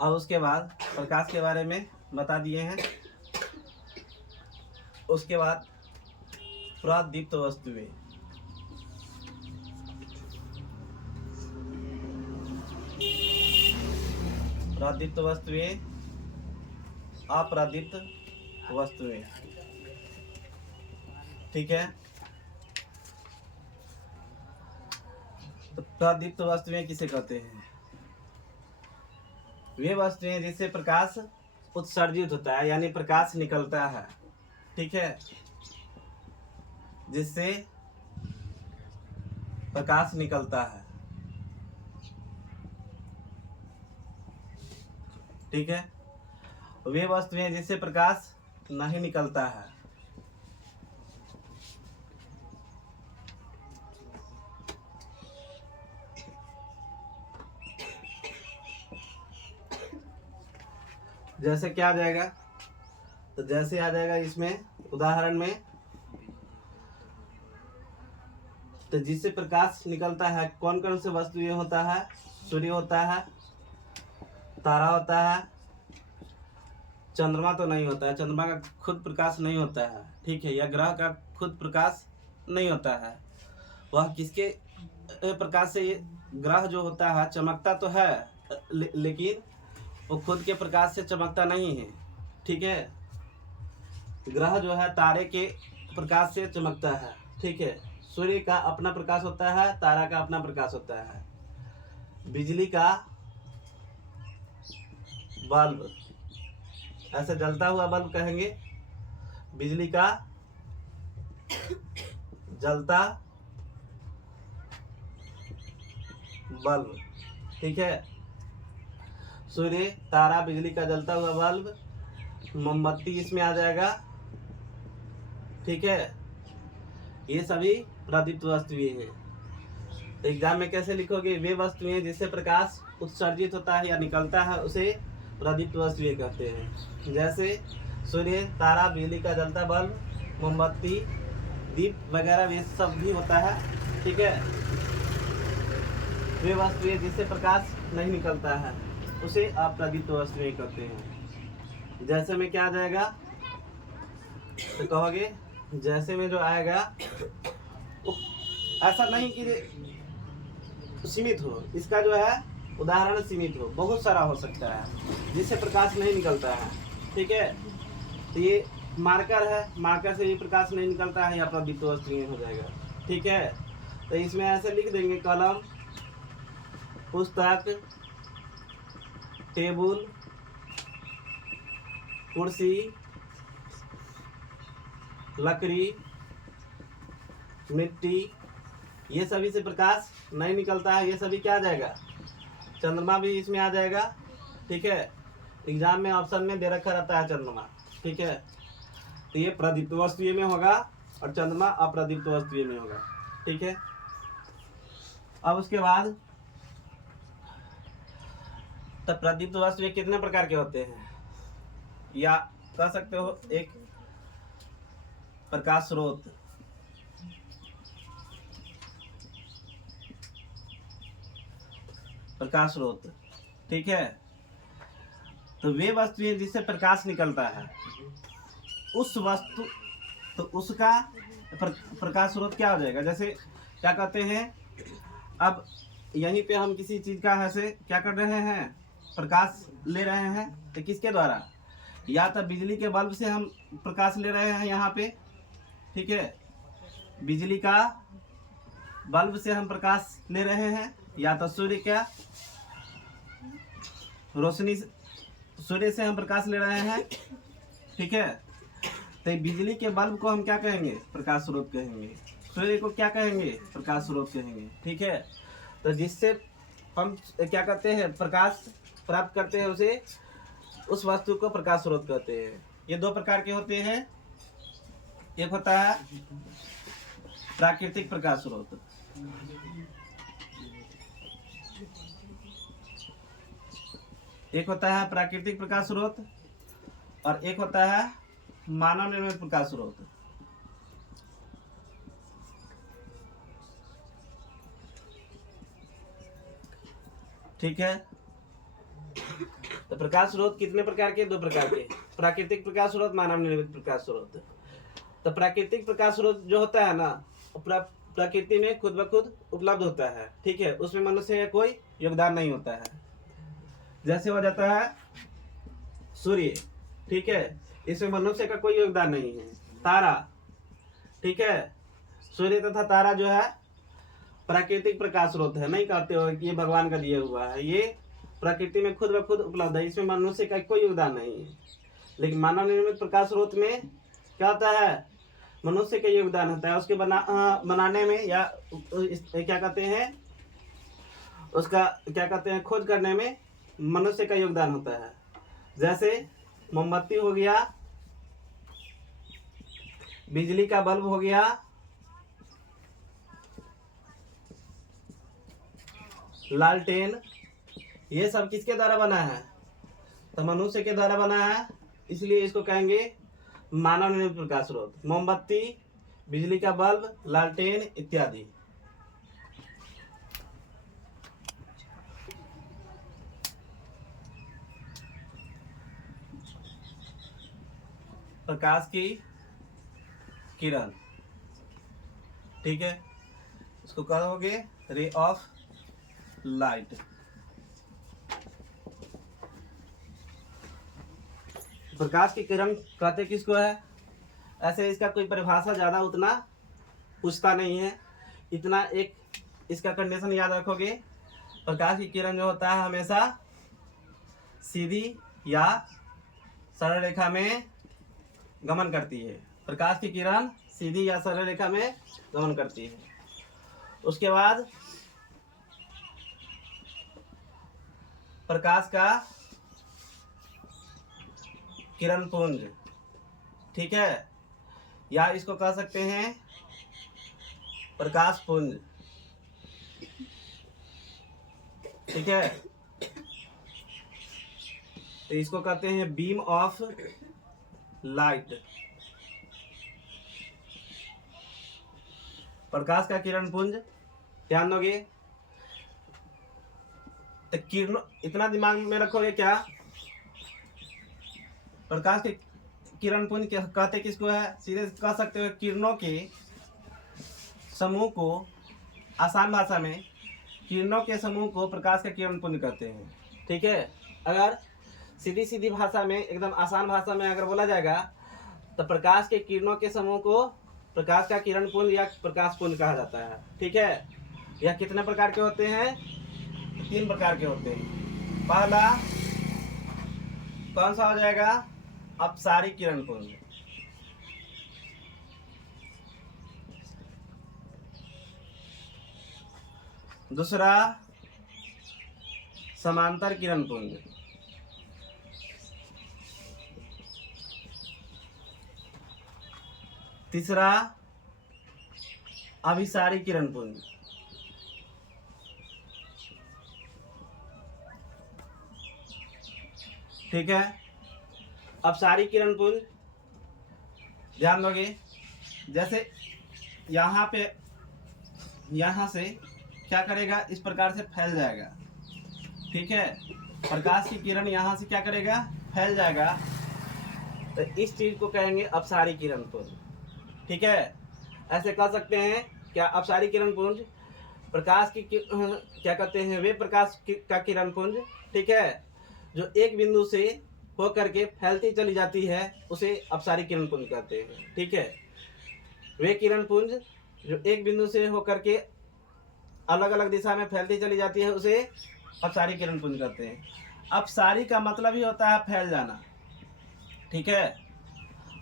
और उसके बाद प्रकाश के बारे में बता दिए हैं। उसके बाद प्रदीप्त वस्तुएं, प्रदीप्त वस्तुएं, अप्रदीप्त वस्तुएं। ठीक है। तो प्रदीप्त वस्तुएं किसे कहते हैं? वे वस्तुएं जिससे प्रकाश उत्सर्जित होता है, यानी प्रकाश निकलता है। ठीक है, जिससे प्रकाश निकलता है। ठीक है, वे वस्तुएं जिससे प्रकाश नहीं निकलता है। जैसे क्या आ जाएगा? तो जैसे आ जाएगा इसमें उदाहरण में, तो जिससे प्रकाश निकलता है कौन कौन से वस्तुएं होता है? सूर्य होता है, तारा होता है, चंद्रमा तो नहीं होता है, चंद्रमा का खुद प्रकाश नहीं होता है। ठीक है, या ग्रह का खुद प्रकाश नहीं होता है। वह किसके प्रकाश से? ये ग्रह जो होता है चमकता तो है, लेकिन वो खुद के प्रकाश से चमकता नहीं है। ठीक है, ग्रह जो है तारे के प्रकाश से चमकता है। ठीक है, सूर्य का अपना प्रकाश होता है, तारा का अपना प्रकाश होता है। बिजली का बल्ब, ऐसे जलता हुआ बल्ब कहेंगे, बिजली का जलता बल्ब। ठीक है, सूर्य, तारा, बिजली का जलता हुआ बल्ब, मोमबत्ती इसमें आ जाएगा। ठीक है, ये सभी प्रदीप्त वस्तुएं हैं। तो एग्जाम में कैसे लिखोगे? वे वस्तुएं जिससे प्रकाश उत्सर्जित होता है या निकलता है उसे प्रदीप्त वस्तुएं कहते हैं। जैसे सूर्य, तारा, बिजली का जलता बल्ब, मोमबत्ती, दीप वगैरह ये सब भी होता है। ठीक है, वे वस्तुएं जिससे प्रकाश नहीं निकलता है उसे अप्रदीप्त वस्तुएं कहते हैं। जैसे में क्या आ जाएगा? तो कहोगे जैसे में जो आएगा ऐसा नहीं कि सीमित हो, इसका जो है उदाहरण सीमित हो, बहुत सारा हो सकता है जिससे प्रकाश नहीं निकलता है। ठीक है, तो ये मार्कर है, मार्कर से ये प्रकाश नहीं निकलता है, या प्रदीप्त वस्तुएं हो जाएगा। ठीक है, तो इसमें ऐसे लिख देंगे कलम, पुस्तक, टेबुल, कुर्सी, लकड़ी, मिट्टी, ये सभी से प्रकाश नहीं निकलता है। ये सभी क्या आ जाएगा? चंद्रमा भी इसमें आ जाएगा। ठीक है, एग्जाम में ऑप्शन में दे रखा रहता है चंद्रमा। ठीक है, तो ये प्रदीप्त वस्तुएं में होगा और चंद्रमा अप्रदीप्त वस्तुएं में होगा। ठीक है, अब उसके बाद तो प्रदीप्त वस्तुएं कितने प्रकार के होते हैं? या कह सकते हो एक प्रकाश स्रोत, प्रकाश स्रोत। ठीक है, तो वे वस्तुएं जिससे प्रकाश निकलता है उस वस्तु, तो उसका प्रकाश स्रोत क्या हो जाएगा? जैसे क्या कहते हैं, अब यहीं पे हम किसी चीज का ऐसे क्या कर रहे हैं, प्रकाश ले रहे हैं, तो किसके द्वारा? या तो बिजली के बल्ब से हम प्रकाश ले रहे हैं यहाँ पे। ठीक है, बिजली का बल्ब से हम प्रकाश ले रहे हैं, या तो सूर्य का रोशनी, सूर्य से हम प्रकाश ले रहे हैं। ठीक है, तो बिजली के बल्ब को हम क्या कहेंगे? प्रकाश स्रोत कहेंगे। सूर्य को क्या कहेंगे? प्रकाश स्रोत कहेंगे। ठीक है, तो जिससे हम क्या करते हैं, प्रकाश प्राप्त करते हैं, उसे उस वस्तु को प्रकाश स्रोत कहते हैं। ये दो प्रकार के होते हैं, एक होता है प्राकृतिक प्रकाश स्रोत, एक होता है प्राकृतिक प्रकाश स्रोत, और एक होता है मानव निर्मित प्रकाश स्रोत। ठीक है, तो प्रकाश स्रोत कितने प्रकार के? 2 प्रकार के, प्राकृतिक प्रकाश स्रोत, मानव निर्मित प्रकाश स्रोत। तो प्राकृतिक प्रकाश स्रोत जो होता है ना, प्रकृति में खुद ब खुद उपलब्ध होता है, ठीक है, उसमें मनुष्य का कोई योगदान नहीं होता है। जैसे हो जाता है सूर्य, ठीक है, इसमें मनुष्य का कोई योगदान नहीं है। तारा, ठीक है, सूर्य तथा तारा जो है प्राकृतिक प्रकाश स्रोत है, नहीं कहते हो कि ये भगवान का दिया हुआ है, ये प्रकृति में खुद ब खुद उपलब्ध है, इसमें मनुष्य का कोई योगदान नहीं है। लेकिन मानव निर्मित प्रकाश स्रोत में क्या होता है? मनुष्य का योगदान होता है, उसके बनाने में, या क्या कहते हैं, उसका क्या कहते हैं, खोज करने में मनुष्य का योगदान होता है। जैसे मोमबत्ती हो गया, बिजली का बल्ब हो गया, लालटेन, ये सब किसके द्वारा बना है? तो मनुष्य के द्वारा बना है, इसलिए इसको कहेंगे मानव निर्मित प्रकाश स्रोत। मोमबत्ती, बिजली का बल्ब, लालटेन इत्यादि। प्रकाश की किरण, ठीक है, इसको कहोगे रे ऑफ लाइट। प्रकाश की किरण कहते किसको है? ऐसे इसका कोई परिभाषा ज़्यादा उतना पूछता नहीं है, इतना एक इसका कंडीशन याद रखोगे, प्रकाश की किरण जो होता है हमेशा सीधी या सरल रेखा में गमन करती है। प्रकाश की किरण सीधी या सरल रेखा में गमन करती है। उसके बाद प्रकाश का किरण पुंज, ठीक है, या इसको कह सकते हैं प्रकाश पुंज, ठीक है, तो इसको कहते हैं बीम ऑफ लाइट। प्रकाश का किरण पुंज, ध्यान दोगे तो किरण, इतना दिमाग में रखोगे क्या, प्रकाश के किरण पुंज कहते किसको है? सीधे कह सकते हो किरणों के समूह को, आसान भाषा में किरणों के समूह को प्रकाश का किरण पुंज कहते हैं, ठीक है। अगर सीधी सीधी भाषा में, एकदम आसान भाषा में अगर बोला जाएगा तो प्रकाश के किरणों के समूह को प्रकाश का किरण पुंज या प्रकाश पुंज कहा जाता है, ठीक है। यह कितने प्रकार के होते हैं? 3 प्रकार के होते हैं। पहला कौन सा हो जाएगा? अपसारी किरण पुंज। दूसरा समांतर किरण पुंज। तीसरा अभिसारी किरण पुंज। ठीक है। अपसारी किरण पुंज ध्यान दोगे, जैसे यहाँ पे, यहाँ से क्या करेगा, इस प्रकार से फैल जाएगा, ठीक है। प्रकाश की किरण यहाँ से क्या करेगा, फैल जाएगा, तो इस चीज को कहेंगे अपसारी किरण पुंज, ठीक है। ऐसे कह सकते हैं क्या, अपसारी किरण पुंज प्रकाश की क्या कहते हैं, वे प्रकाश का किरण पुंज, ठीक है, जो एक बिंदु से होकर के फैलती चली जाती है, उसे अपसारी किरण पुंज कहते हैं, ठीक है। वे किरण पुंज जो एक बिंदु से होकर के अलग अलग दिशा में फैलती चली जाती है, उसे अपसारी किरण पुंज कहते हैं। अपसारी का मतलब ही होता है फैल जाना, ठीक है।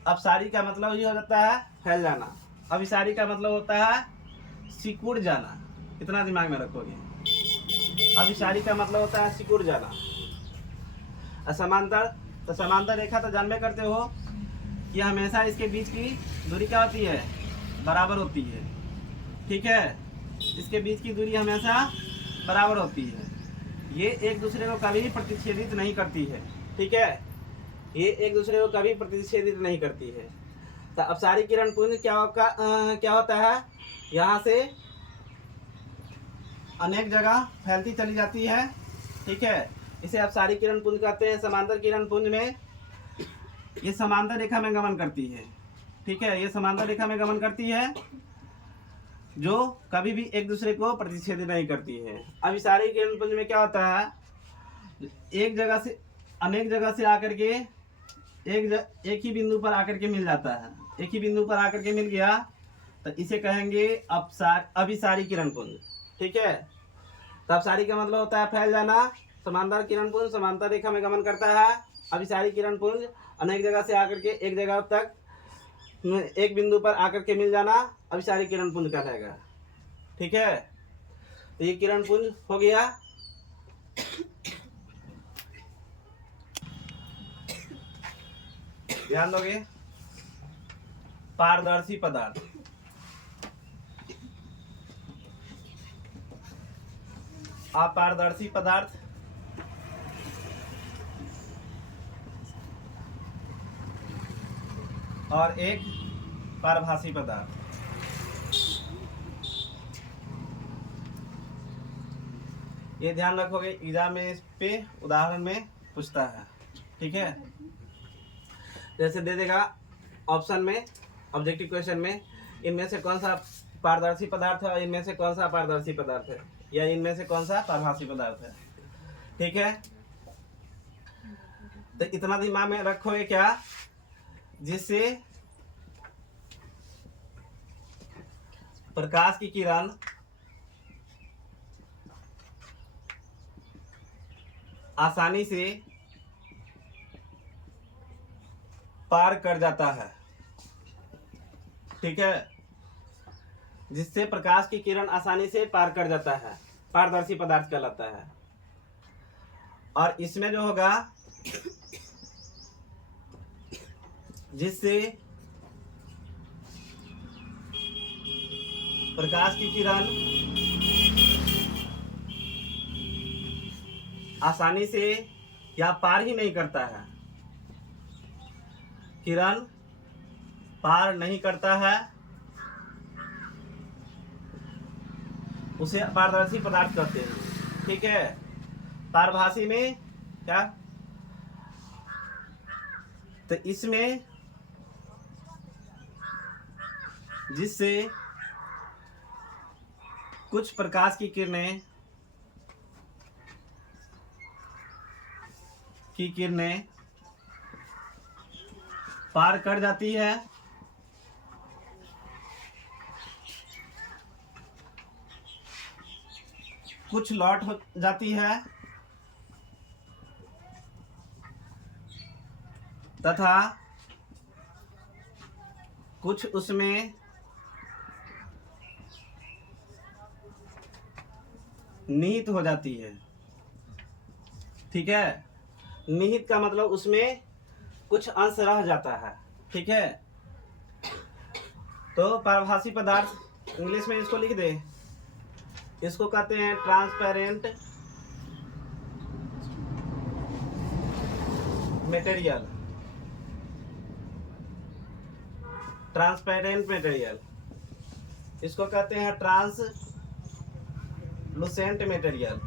अपसारी का मतलब ही हो जाता है फैल जाना। अभिसारी का मतलब होता है सिकुड़ जाना, इतना दिमाग में रखोगे। अभिसारी का मतलब होता है सिकुड़ जाना। समांतर, तो समांतर रेखा तो जानबे करते हो कि हमेशा इसके बीच की दूरी क्या होती है, बराबर होती है, ठीक है। इसके बीच की दूरी हमेशा बराबर होती है, ये एक दूसरे को कभी प्रतिच्छेदित नहीं करती है, ठीक है। ये एक दूसरे को कभी प्रतिच्छेदित नहीं करती है। तो अपसारी किरण पुंज क्या होता है, यहाँ से अनेक जगह फैलती चली जाती है, ठीक है। इसे अपसारी किरण पुंज कहते हैं। समांतर किरण पुंज में ये समांतर रेखा में गमन करती है, ठीक है, ये समांतर रेखा में गमन करती है, जो कभी भी एक दूसरे को प्रतिच्छेदित नहीं करती है। अब इस सारी किरण पुंज में क्या होता है, एक जगह से अनेक जगह से आकर के एक ही बिंदु पर आकर के मिल जाता है। एक ही बिंदु पर आकर के मिल गया तो इसे कहेंगे अभिसारी किरण पुंज, ठीक है। तो अपसारी का मतलब होता है फैल जाना। समांतर किरण पुंज समांतर रेखा में गमन करता है। अभिसारी किरण पुंज अनेक जगह से आकर के एक जगह तक एक बिंदु पर आकर के मिल जाना अभिसारी किरण पुंज कहलाएगा, ठीक है। तो ये किरण पुंज हो गया। ध्यान दोगे, पारदर्शी पदार्थ, अपारदर्शी पदार्थ, और एक पारभासी पदार्थ। ये ध्यान रखोगे, एग्जाम में इस पे उदाहरण में पूछता है, ठीक है। जैसे दे देगा ऑप्शन में, ऑब्जेक्टिव क्वेश्चन में, इनमें से कौन सा पारदर्शी पदार्थ है और इनमें से कौन सा अपारदर्शी पदार्थ है, या इनमें से कौन सा पारभासी पदार्थ है, ठीक है। तो इतना दिमाग में रखोगे क्या, जिससे प्रकाश की किरण आसानी से पार कर जाता है, ठीक है, जिससे प्रकाश की किरण आसानी से पार कर जाता है, पारदर्शी पदार्थ कहलाता है। और इसमें जो होगा, जिससे प्रकाश की किरण आसानी से या पार ही नहीं करता है, किरण पार नहीं करता है, उसे अपारदर्शी पदार्थ कहते हैं, ठीक है। पारभासी में क्या, तो इसमें जिससे कुछ प्रकाश की किरणें पार कर जाती है, कुछ लौट हो जाती है, तथा कुछ उसमें निहित हो जाती है, ठीक है। निहित का मतलब उसमें कुछ अंश रह जाता है, ठीक है। तो पारभासी पदार्थ इंग्लिश में इसको लिख दे, इसको कहते हैं ट्रांसपेरेंट मटेरियल, ट्रांसपेरेंट मटेरियल, इसको कहते हैं ट्रांसलूसेंट मटेरियल,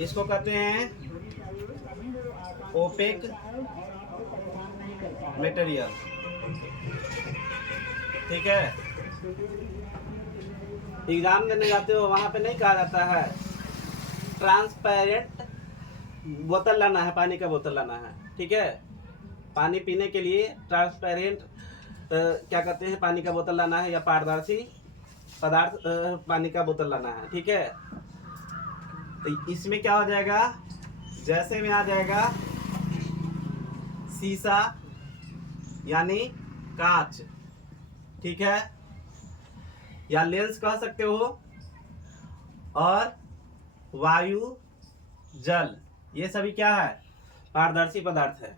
इसको कहते हैं ओपेक मटेरियल, ठीक है। एग्जाम देने जाते हो वहां पे नहीं कहा जाता है ट्रांसपेरेंट बोतल लाना है, पानी का बोतल लाना है, ठीक है। पानी पीने के लिए ट्रांसपेरेंट क्या कहते हैं, पानी का बोतल लाना है, या पारदर्शी पदार्थ पानी का बोतल लाना है, ठीक है। तो इसमें क्या हो जाएगा, जैसे में आ जाएगा शीशा यानी कांच, ठीक है, या लेंस कह सकते हो, और वायु, जल, ये सभी क्या है, पारदर्शी पदार्थ है।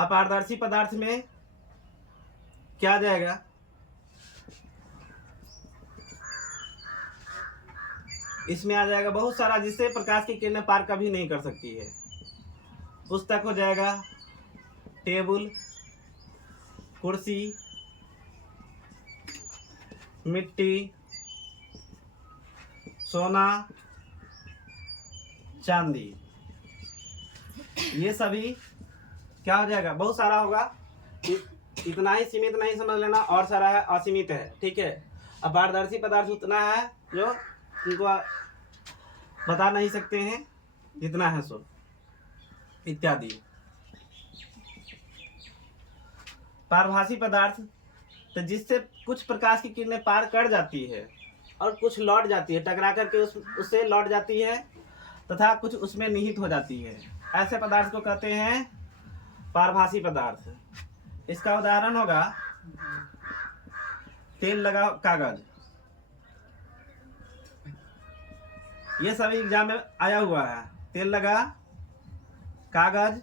अपारदर्शी पदार्थ में क्या आ जाएगा, इसमें आ जाएगा बहुत सारा, जिससे प्रकाश की किरणें पार कभी नहीं कर सकती है। पुस्तक हो जाएगा, टेबल, कुर्सी, मिट्टी, सोना, चांदी, ये सभी क्या हो जाएगा, बहुत सारा होगा, इतना ही सीमित नहीं समझ लेना, और सारा है असीमित है, ठीक है। अब पारदर्शी पदार्थ उतना है जो उनको बता नहीं सकते हैं, जितना है सो इत्यादि। पारभासी पदार्थ तो जिससे कुछ प्रकाश की किरणें पार कर जाती है और कुछ लौट जाती है, टकरा करके उससे लौट जाती है तथा कुछ उसमें निहित हो जाती है, ऐसे पदार्थ को कहते हैं पारभासी पदार्थ। इसका उदाहरण होगा तेल लगा कागज, ये सभी एग्जाम में आया हुआ है। तेल लगा कागज,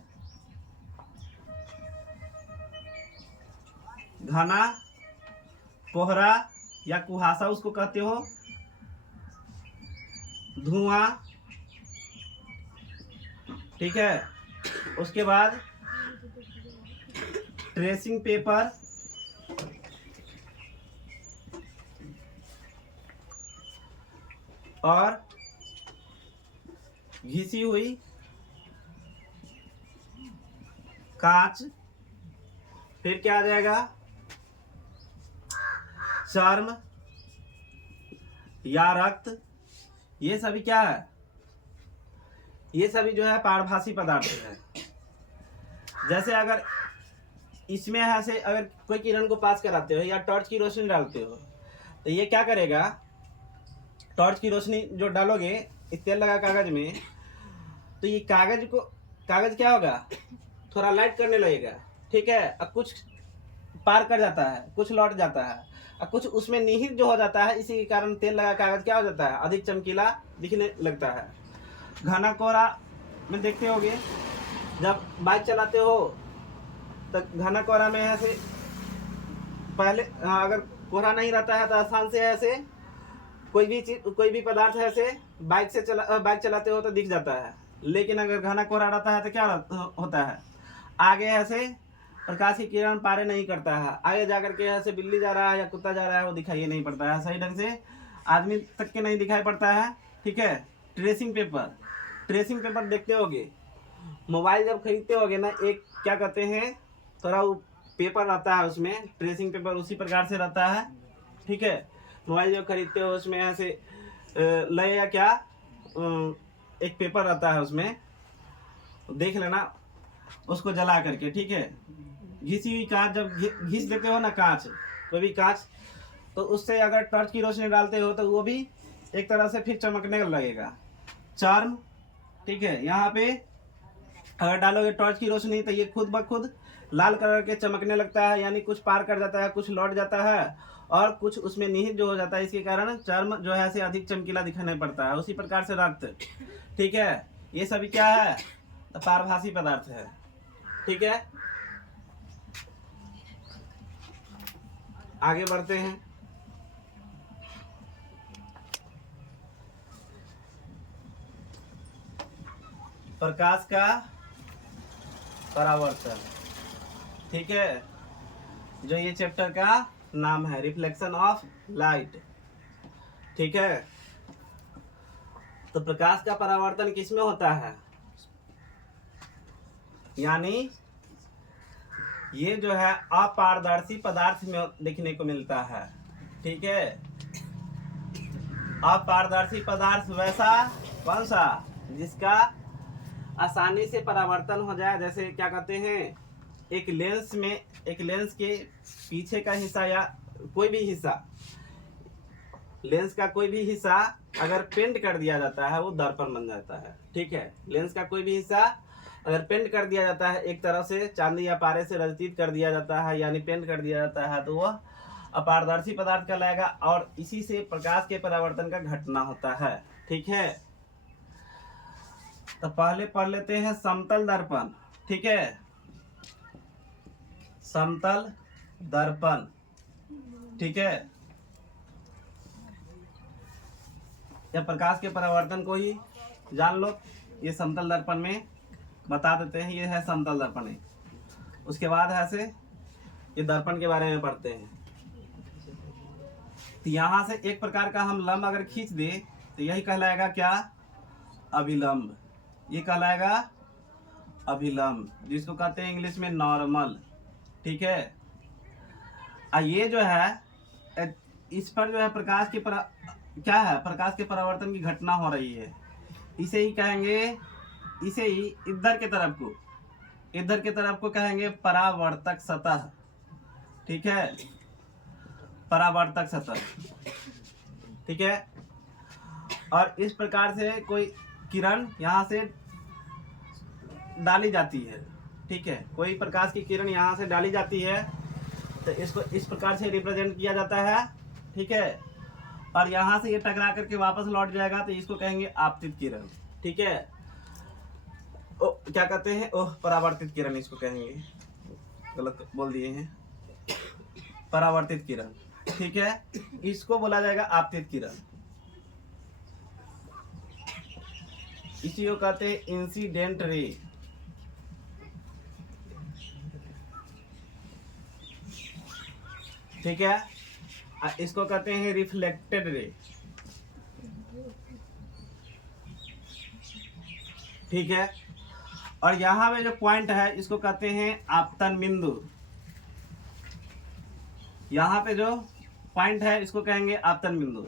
घना कोहरा या कुहासा उसको कहते हो, धुआं, ठीक है। उसके बाद ट्रेसिंग पेपर, और घिसी हुई कांच, फिर क्या आ जाएगा, चर्म या रक्त, ये सभी क्या है, ये सभी जो है पारभासी पदार्थ है। जैसे अगर इसमें ऐसे अगर कोई किरण को पास कराते हो या टॉर्च की रोशनी डालते हो तो ये क्या करेगा, टॉर्च की रोशनी जो डालोगे इस तेल लगा कागज में तो ये कागज क्या होगा, थोड़ा लाइट करने लगेगा, ठीक है। अब कुछ पार कर जाता है, कुछ लौट जाता है, और कुछ उसमें निहित जो हो जाता है, इसी के कारण तेल लगा कागज क्या हो जाता है, अधिक चमकीला दिखने लगता है। घना कोहरा में देखते होगे, जब बाइक चलाते हो तो घना कोहरा में ऐसे पहले अगर कोहरा नहीं रहता है तो आसान से ऐसे कोई भी पदार्थ है ऐसे बाइक चलाते हो तो दिख जाता है। लेकिन अगर घना कोहरा रहता है तो क्या होता है, आगे ऐसे प्रकाश की किरण पारे नहीं करता है, आगे जाकर के ऐसे बिल्ली जा रहा है या कुत्ता जा रहा है वो दिखाई नहीं पड़ता है, सही ढंग से आदमी तक के नहीं दिखाई पड़ता है, ठीक है। ट्रेसिंग पेपर देखते होगे, मोबाइल जब खरीदते होगे ना, एक क्या कहते हैं, थोड़ा वो पेपर रहता है उसमें, ट्रेसिंग पेपर उसी प्रकार से रहता है, ठीक है। मोबाइल जब खरीदते हो उसमें ऐसे लय या क्या एक पेपर रहता है, उसमें देख लेना उसको जला करके, ठीक है। घिसी हुई कांच, जब घिस देते हो ना कांच, कोई भी कांच, तो उससे अगर टॉर्च की रोशनी डालते हो तो वो भी एक तरह से फिर चमकने लगेगा। चार्म, ठीक है, यहाँ पे अगर डालोगे टॉर्च की रोशनी तो ये खुद ब खुद लाल कलर के चमकने लगता है, यानी कुछ पार कर जाता है, कुछ लौट जाता है, और कुछ उसमें निहित जो हो जाता है, इसके कारण चर्म जो है ऐसे अधिक चमकीला दिखाई पड़ता है। उसी प्रकार से रक्त, ठीक है, ये सभी क्या है, तो पारभासी पदार्थ है, ठीक है। आगे बढ़ते हैं। प्रकाश का परावर्तन, ठीक है, जो ये चैप्टर का नाम है, रिफ्लेक्शन ऑफ लाइट, ठीक है। तो प्रकाश का परावर्तन किसमें होता है, यानी ये जो है अपारदर्शी पदार्थ में देखने को मिलता है, ठीक है। अपारदर्शी पदार्थ वैसा कौन सा, जिसका आसानी से परावर्तन हो जाए, जैसे क्या कहते हैं, एक लेंस के पीछे का हिस्सा या कोई भी हिस्सा, लेंस का कोई भी हिस्सा अगर पेंट कर दिया जाता है वो दर्पण बन जाता है, ठीक है। लेंस का कोई भी हिस्सा अगर पेंट कर दिया जाता है, एक तरह से चांदी या पारे से रंजित कर दिया जाता है, यानी पेंट कर दिया जाता है, तो वह अपारदर्शी पदार्थ कहलाएगा, और इसी से प्रकाश के परावर्तन का घटना होता है, ठीक है। तो पहले पढ़ लेते हैं समतल दर्पण, ठीक है। समतल दर्पण, ठीक है, या प्रकाश के परावर्तन को ही जान लो, ये समतल दर्पण में बता देते हैं, ये है समतल दर्पण है। उसके बाद है से ये दर्पण के बारे में पढ़ते हैं। तो यहाँ से एक प्रकार का हम लंब अगर खींच दे तो यही कहलाएगा क्या, अभिलंब। ये कहलाएगा अभिलंब, जिसको कहते हैं इंग्लिश में नॉर्मल। ठीक है, ये जो है इस पर जो है प्रकाश की क्या है, प्रकाश के परावर्तन की घटना हो रही है। इसे ही कहेंगे, इसे ही इधर के तरफ को कहेंगे परावर्तक सतह। ठीक है, परावर्तक सतह। ठीक है, और इस प्रकार से कोई किरण यहाँ से डाली जाती है। ठीक है, कोई प्रकाश की किरण यहाँ से डाली जाती है तो इसको इस प्रकार से रिप्रेजेंट किया जाता है। ठीक है, और यहाँ से ये टकरा करके वापस लौट जाएगा तो इसको कहेंगे आपतित किरण। ठीक है, क्या कहते हैं, परावर्तित किरण इसको कहेंगे, गलत बोल दिए हैं, परावर्तित किरण। ठीक है, इसको बोला जाएगा आपतित किरण। इसी को कहते हैं इंसिडेंट रे। ठीक है, इसको कहते हैं रिफ्लेक्टेड रे। ठीक है, और यहाँ पे जो पॉइंट है इसको कहते हैं आपतन बिंदु। यहाँ पे जो पॉइंट है इसको कहेंगे आपतन बिंदु।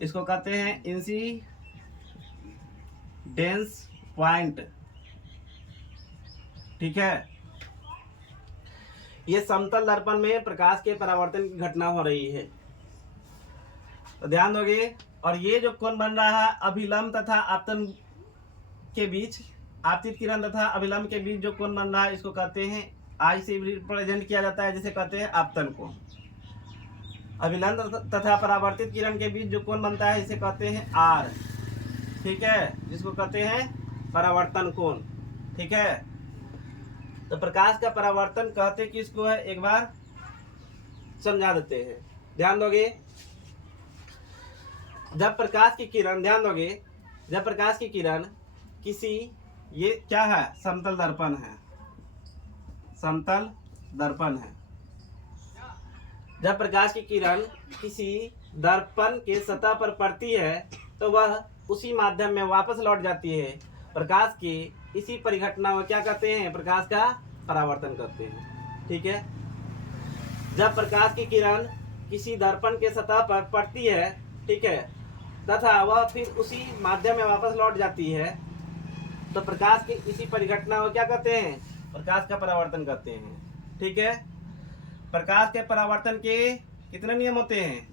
इसको कहते हैं इंसिडेंस पॉइंट। ठीक है, ये समतल दर्पण में प्रकाश के परावर्तन की घटना हो रही है, तो ध्यान दोगे। और ये जो कोण बन रहा है अभिलंब तथा आपतन के बीच, आपतित किरण तथा अभिलंब के बीच जो कोण बन रहा है इसको कहते हैं आई से रिप्रेजेंट किया जाता है, जिसे कहते हैं आपतन कोण। अभिलंब तथा परावर्तित किरण के बीच जो कोण बनता है इसे कहते हैं आर। ठीक है, जिसको कहते हैं परावर्तन कोण। ठीक है, तो प्रकाश का परावर्तन कहते किसको है, एक बार समझा देते हैं, ध्यान दोगे। जब प्रकाश की किरण, ध्यान दोगे, जब प्रकाश की किरण किसी, ये क्या है, समतल दर्पण है, समतल दर्पण है। जब प्रकाश की किरण किसी दर्पण के सतह पर पड़ती है तो वह उसी माध्यम में वापस लौट जाती है। प्रकाश की इसी परिघटना में क्या कहते हैं, प्रकाश का परावर्तन करते हैं। ठीक है, जब प्रकाश की किरण किसी दर्पण के सतह पर पड़ती है, ठीक है, तथा वह फिर उसी माध्यम में वापस लौट जाती है, तो प्रकाश की इसी परिघटना में क्या कहते हैं, प्रकाश का परावर्तन करते हैं। ठीक है, प्रकाश के परावर्तन के कितने नियम होते हैं,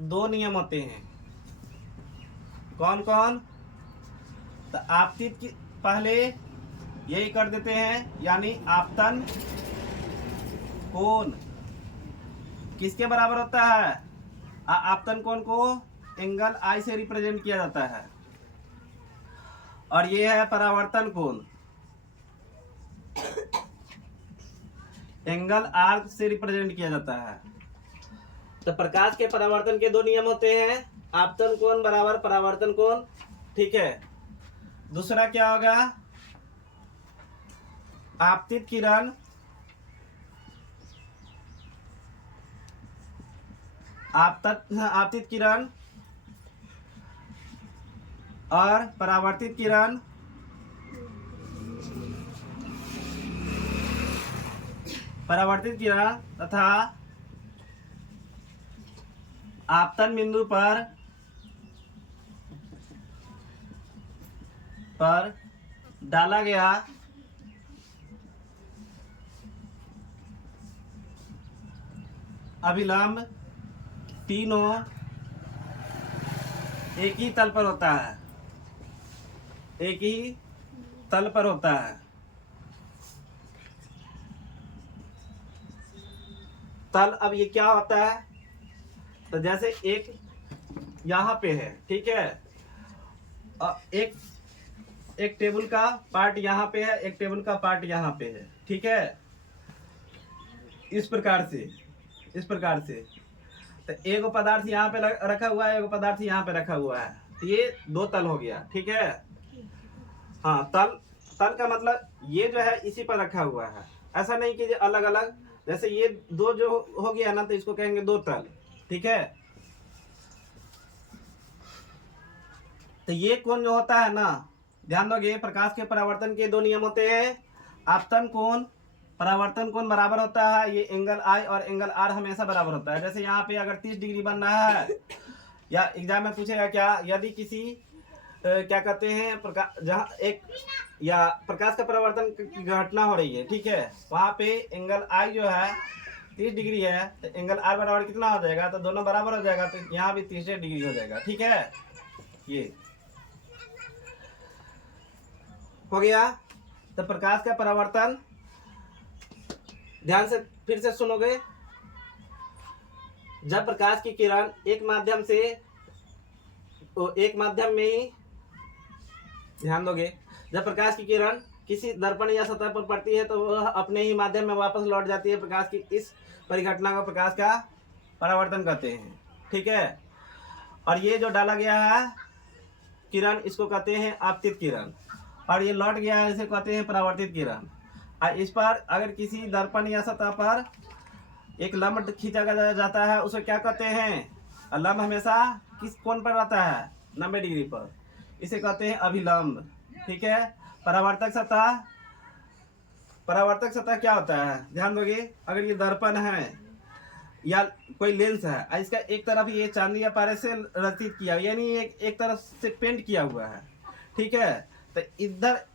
2 नियम होते हैं। कौन कौन, तो आपतित की पहले यही कर देते हैं, यानी आपतन कोण किसके बराबर होता है, आपतन कोण को एंगल आई से रिप्रेजेंट किया जाता है, और ये है परावर्तन कोण, एंगल आर से रिप्रेजेंट किया जाता है। तो प्रकाश के परावर्तन के 2 नियम होते हैं, आपतन कोण बराबर परावर्तन कोण। ठीक है, दूसरा क्या होगा, आपतित किरण आपतित किरण और परावर्तित किरण तथा आपतन बिंदु पर डाला गया अभिलंब तीनों एक ही तल पर होता है, एक ही तल पर होता है। तल, अब ये क्या होता है, तो जैसे एक यहाँ पे है, ठीक है, एक टेबल का पार्ट यहाँ पे है, एक टेबल का पार्ट यहाँ पे है। ठीक है, इस प्रकार से तो एक पदार्थ यहाँ पे रखा हुआ है, एक पदार्थ यहाँ पे रखा हुआ है, तो ये 2 तल हो गया। ठीक है, हाँ, तल का मतलब ये जो है इसी पर रखा हुआ है, ऐसा नहीं कि अलग अलग, जैसे ये 2 जो हो गया ना, तो इसको कहेंगे 2 तल। ठीक है, तो ये कोण जो होता है ना, ध्यान दोगे, प्रकाश के परावर्तन के दो नियम होते हैं। आपतन कोण, परावर्तन कोण बराबर होता है, ये एंगल आई और एंगल आर हमेशा बराबर होता है। जैसे यहाँ पे अगर 30 डिग्री बन रहा है, या एग्जाम में पूछेगा क्या, यदि किसी क्या कहते हैं प्रकाश, जहाँ एक या प्रकाश का परावर्तन की घटना हो रही है, ठीक है, वहाँ पे एंगल आई जो है 30 डिग्री है, तो एंगल आर बराबर कितना हो जाएगा, तो दोनों बराबर हो जाएगा, तो यहाँ भी 30 डिग्री हो जाएगा। ठीक है, ये हो गया। तो प्रकाश का परावर्तन, ध्यान से फिर से सुनोगे, जब प्रकाश की किरण एक माध्यम से, एक माध्यम में ही, ध्यान दोगे, जब प्रकाश की किरण किसी दर्पण या सतह पर पड़ती है तो वह अपने ही माध्यम में वापस लौट जाती है। प्रकाश की इस परिघटना को प्रकाश का परावर्तन कहते हैं। ठीक है, और ये जो डाला गया है किरण, इसको कहते हैं आपतित किरण, और ये लौट गया है, इसे कहते हैं परावर्तित किरण। और इस पर अगर किसी दर्पण या सतह पर एक लंब खींचा जाता है, उसे क्या कहते हैं, लंब हमेशा किस कोण पर रहता है, 90 डिग्री पर, इसे कहते हैं अभिलंब। ठीक है, परावर्तक सतह, परावर्तक सतह क्या होता है, ध्यान दोगे, अगर ये दर्पण है या कोई लेंस है, इसका एक तरफ ये चांदी या पारे से रचित किया, यानी एक तरफ से पेंट किया हुआ है। ठीक है, तो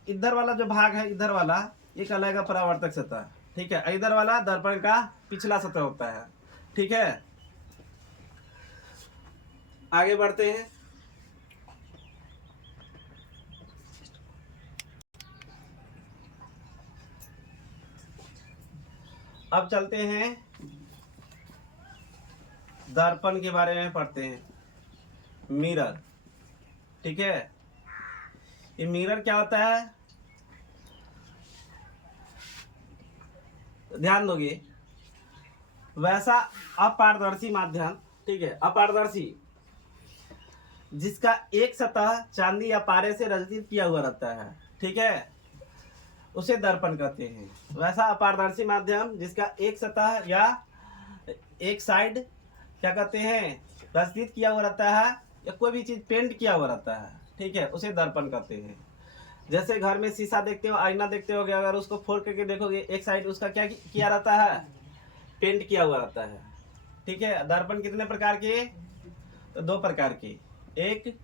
इधर वाला जो भाग है, इधर वाला, ये कहलाएगा परावर्तक सतह। ठीक है, इधर वाला दर्पण का पिछला सतह होता है। ठीक है, आगे बढ़ते हैं। अब चलते हैं दर्पण के बारे में पढ़ते हैं, मिरर। ठीक है, ये मिरर क्या होता है, ध्यान दोगे, वैसा अपारदर्शी माध्यम, ठीक है, अपारदर्शी, जिसका एक सतह चांदी या पारे से रचित किया हुआ रहता है, ठीक है, उसे दर्पण कहते हैं। वैसा अपारदर्शी माध्यम जिसका एक सतह या एक साइड क्या कहते हैं, रचित किया हुआ रहता है, या कोई भी चीज पेंट किया हुआ रहता है, ठीक है, उसे दर्पण कहते हैं। जैसे घर में शीशा देखते हो, आईना देखते होगे, अगर उसको फोड़ करके देखोगे, एक साइड उसका क्या किया रहता है, पेंट किया हुआ रहता है। ठीक है, दर्पण कितने प्रकार के, तो 2 प्रकार के, एक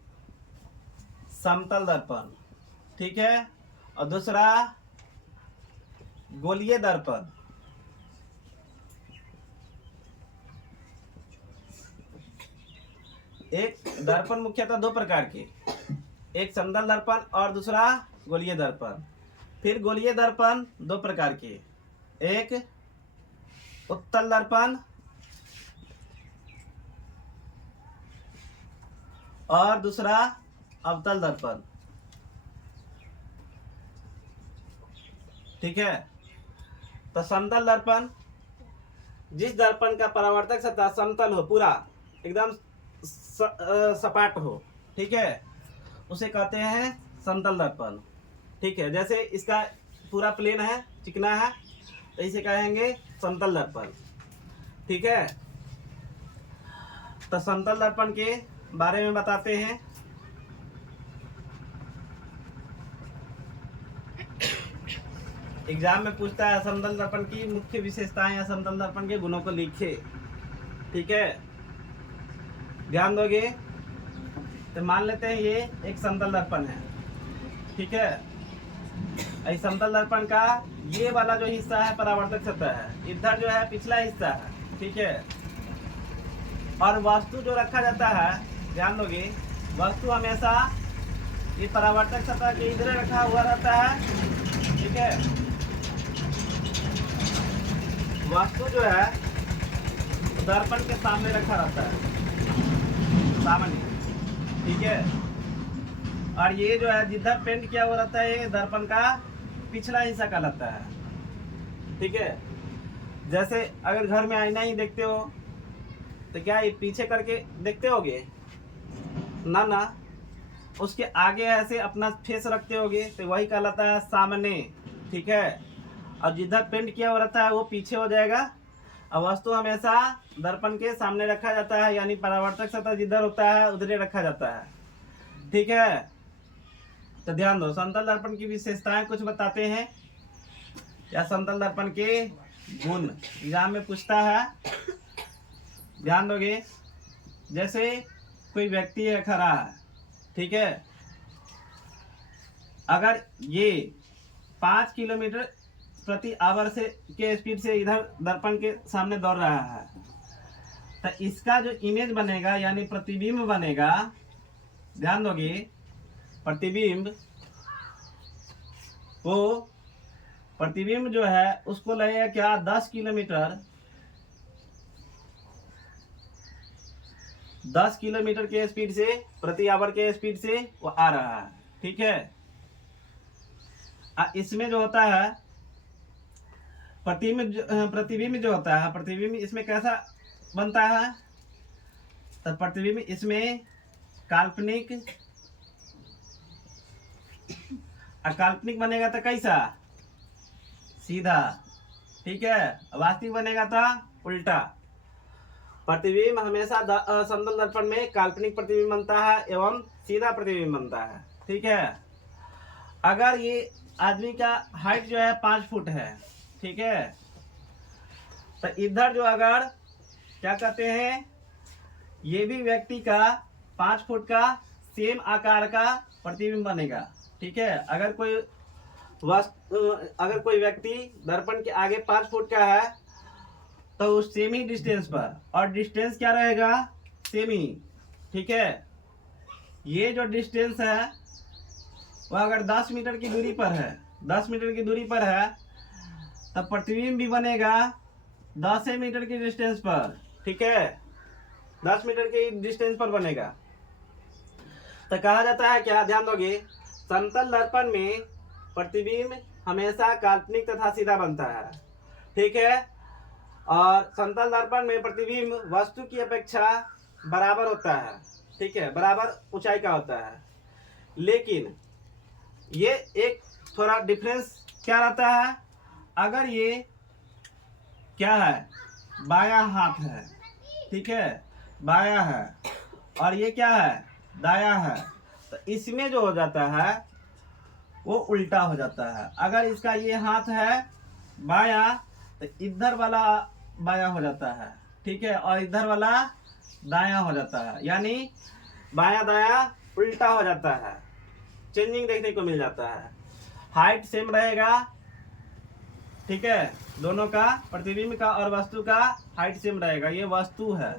समतल दर्पण, ठीक है, और दूसरा गोलीय दर्पण। एक दर्पण मुख्यतः 2 प्रकार के, एक समतल दर्पण और दूसरा गोलीय दर्पण। फिर गोलीय दर्पण 2 प्रकार के, एक उत्तल दर्पण और दूसरा अवतल दर्पण। ठीक है, तो समतल दर्पण, जिस दर्पण का परावर्तक सतह समतल हो, पूरा एकदम सपाट हो, ठीक है, उसे कहते हैं समतल दर्पण। ठीक है, जैसे इसका पूरा प्लेन है, चिकना है, तो इसे कहेंगे समतल दर्पण। ठीक है, तो समतल दर्पण के बारे में बताते हैं। एग्जाम में पूछता है समतल दर्पण की मुख्य विशेषताएं या समतल दर्पण के गुणों को लिखे। ठीक है, ध्यान दोगे, तो मान लेते हैं ये एक समतल दर्पण है। ठीक है, इस समतल दर्पण का ये वाला जो हिस्सा है परावर्तक सतह है, इधर जो है पिछला हिस्सा है। ठीक है, और वस्तु जो रखा जाता है, ध्यान दोगे, वस्तु हमेशा ये परावर्तक सतह के इधर रखा हुआ रहता है। ठीक है, वस्तु जो है दर्पण के सामने रखा रहता है, सामने। ठीक है, और ये जो है जिधर पेंट किया हुआ रहता है, ये दर्पण का पिछला हिस्सा कहलाता है। ठीक है, जैसे अगर घर में आईना ही देखते हो, तो क्या ये पीछे करके देखते होगे ना, ना, उसके आगे ऐसे अपना फेस रखते होगे, तो वही कहलाता है सामने। ठीक है, और जिधर पेंट किया हुआ रहता है वो पीछे हो जाएगा, और वस्तु हमेशा दर्पण के सामने रखा जाता है, यानी परावर्तक सतह जिधर होता है उधर रखा जाता है। ठीक है, तो ध्यान दो, समतल दर्पण की विशेषताएं कुछ बताते हैं या समतल दर्पण के गुण एग्जाम में पूछता है, ध्यान दोगे। जैसे कोई व्यक्ति है खड़ा है, ठीक है, अगर ये 5 किलोमीटर प्रति आवर से के स्पीड से इधर दर्पण के सामने दौड़ रहा है, तो इसका जो इमेज बनेगा यानी प्रतिबिंब बनेगा, ध्यान दोगे, प्रतिबिंब, वो प्रतिबिंब जो है उसको लगेगा क्या, 10 किलोमीटर के स्पीड से, प्रति आवर के स्पीड से वो आ रहा है, ठीक है। इसमें जो होता है प्रतिबिंब जो होता है, प्रतिबिंब इसमें कैसा बनता है, तो प्रतिबिंब इसमें काल्पनिक बनेगा तो कैसा, सीधा, ठीक है, वास्तविक बनेगा तो उल्टा। प्रतिबिंब हमेशा समतल दर्पण में काल्पनिक प्रतिबिंब बनता है एवं सीधा प्रतिबिंब बनता है, ठीक है। अगर ये आदमी का हाइट जो है 5 फुट है, ठीक है, तो इधर जो अगर क्या कहते हैं, ये भी व्यक्ति का 5 फुट का सेम आकार का प्रतिबिंब बनेगा, ठीक है। अगर कोई व्यक्ति दर्पण के आगे 5 फुट का है तो उस सेम ही डिस्टेंस पर, और डिस्टेंस क्या रहेगा, सेम ही, ठीक है। ये जो डिस्टेंस है वो अगर 10 मीटर की दूरी पर है, 10 मीटर की दूरी पर है, तब प्रतिबिंब भी बनेगा 10 मीटर की डिस्टेंस पर, ठीक है, 10 मीटर की डिस्टेंस पर बनेगा। तो कहा जाता है क्या, ध्यान दोगे, समतल दर्पण में प्रतिबिंब हमेशा काल्पनिक तथा सीधा बनता है, ठीक है, और समतल दर्पण में प्रतिबिंब वस्तु की अपेक्षा बराबर होता है, ठीक है, बराबर ऊंचाई का होता है। लेकिन ये एक थोड़ा डिफरेंस क्या रहता है, अगर ये क्या है, बायां हाथ है, ठीक है, बायां है, और ये क्या है, दायां है, तो इसमें जो हो जाता है वो उल्टा हो जाता है। अगर इसका ये हाथ है बायां, तो इधर वाला बायां हो जाता है, ठीक है, और इधर वाला दायां हो जाता है, यानी बायां दायां उल्टा हो जाता है, चेंजिंग देखने को मिल जाता है। हाइट सेम रहेगा, ठीक है, दोनों का, प्रतिबिंब का और वस्तु का हाइट सेम रहेगा। ये वस्तु है,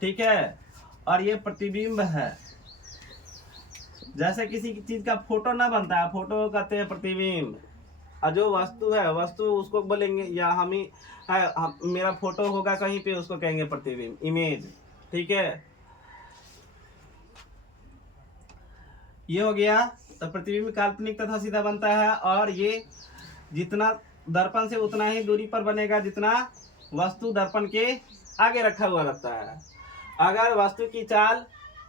ठीक है, और ये प्रतिबिंब है। जैसे किसी चीज का फोटो ना बनता है, फोटो कहते हैं प्रतिबिंब, और जो वस्तु है, वस्तु उसको बोलेंगे, या मेरा फोटो होगा कहीं पे, उसको कहेंगे प्रतिबिंब, इमेज, ठीक है। ये हो गया, तो प्रतिबिंब काल्पनिक तथा सीधा बनता है, और ये जितना दर्पण से उतना ही दूरी पर बनेगा जितना वस्तु दर्पण के आगे रखा हुआ रहता है। अगर वस्तु की चाल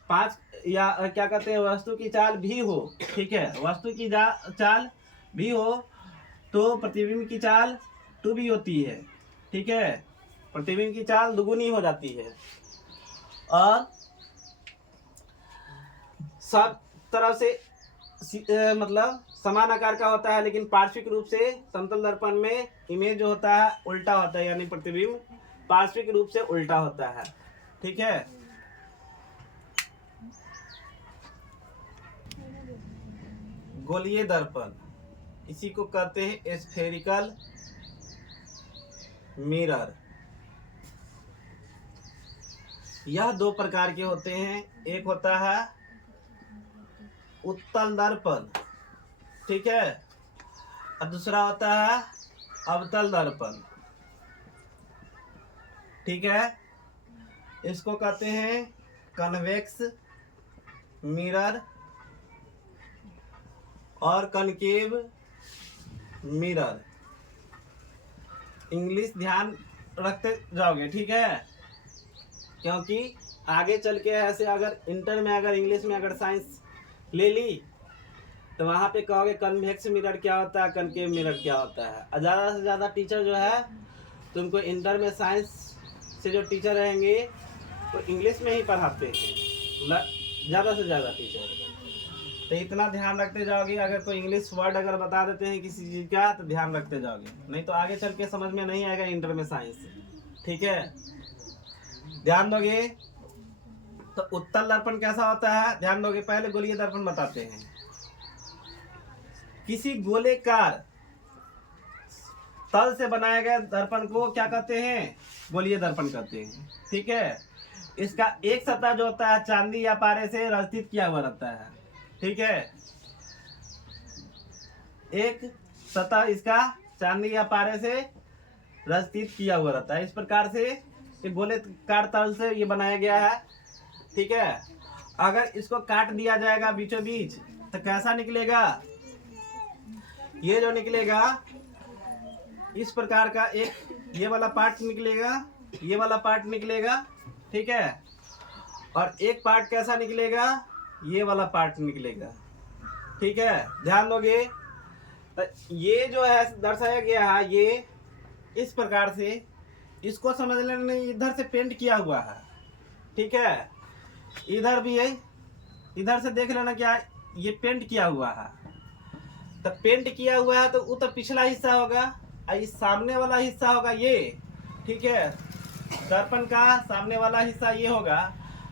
5 या क्या कहते हैं, वस्तु की चाल भी हो, ठीक है, वस्तु की चाल भी हो, तो प्रतिबिंब की चाल 2 भी होती है, ठीक है, प्रतिबिंब की चाल दुगुनी हो जाती है, और सब तरह से मतलब समान आकार का होता है, लेकिन पार्श्विक रूप से समतल दर्पण में इमेज जो होता है उल्टा होता है, यानी प्रतिबिंब पार्श्विक रूप से उल्टा होता है, ठीक है। गोलीय दर्पण, इसी को कहते हैं स्फेरिकल मिरर। यह 2 प्रकार के होते हैं, एक होता है उत्तल दर्पण, ठीक है, और दूसरा होता है अवतल दर्पण, ठीक है। इसको कहते हैं कन्वेक्स मिरर और कनकेव मिरर। इंग्लिश ध्यान रखते जाओगे, ठीक है, क्योंकि आगे चल के ऐसे अगर इंटर में अगर इंग्लिश में अगर साइंस ले ली तो वहाँ पे कहोगे कन्वेक्स मिरर क्या होता है, कनकेव मिरर क्या होता है। ज़्यादा से ज़्यादा टीचर जो है तुमको इंटर में साइंस से जो टीचर रहेंगे वो इंग्लिश में ही पढ़ाते हैं, ज़्यादा से ज़्यादा टीचर, तो इतना ध्यान रखते जाओगे। अगर कोई इंग्लिश वर्ड अगर बता देते हैं किसी चीज़ का तो ध्यान रखते जाओगे, नहीं तो आगे चल के समझ में नहीं आएगा इंटर में साइंस। ठीक है, ध्यान दोगे। तो उत्तल दर्पण कैसा होता है, ध्यान दोगे। पहले गोलीय दर्पण बताते हैं। किसी गोलेकार तल से बनाए गए दर्पण को क्या कहते हैं, गोलीय दर्पण कहते हैं। ठीक है, इसका एक सतह जो होता है चांदी या पारे से रचित किया हुआ रहता है। ठीक है, एक सतह इसका चांदी या पारे से रचित किया हुआ रहता है। इस प्रकार से एक गोलेकार तल से ये बनाया गया है। ठीक है, अगर इसको काट दिया जाएगा बीचों बीच तो कैसा निकलेगा, ये जो निकलेगा इस प्रकार का एक ये वाला पार्ट निकलेगा, ये वाला पार्ट निकलेगा। ठीक है, और एक पार्ट कैसा निकलेगा, ये वाला पार्ट निकलेगा। ठीक है, ध्यान दोगे। ये जो है दर्शाया गया है, ये इस प्रकार से इसको समझ लेना, इधर से पेंट किया हुआ है। ठीक है, इधर भी है, इधर से देख लेना क्या ये पेंट किया हुआ है। तो पेंट किया हुआ है तो वो तो पिछला हिस्सा होगा, और इस सामने वाला हिस्सा होगा ये। ठीक है, दर्पण का सामने वाला हिस्सा ये होगा,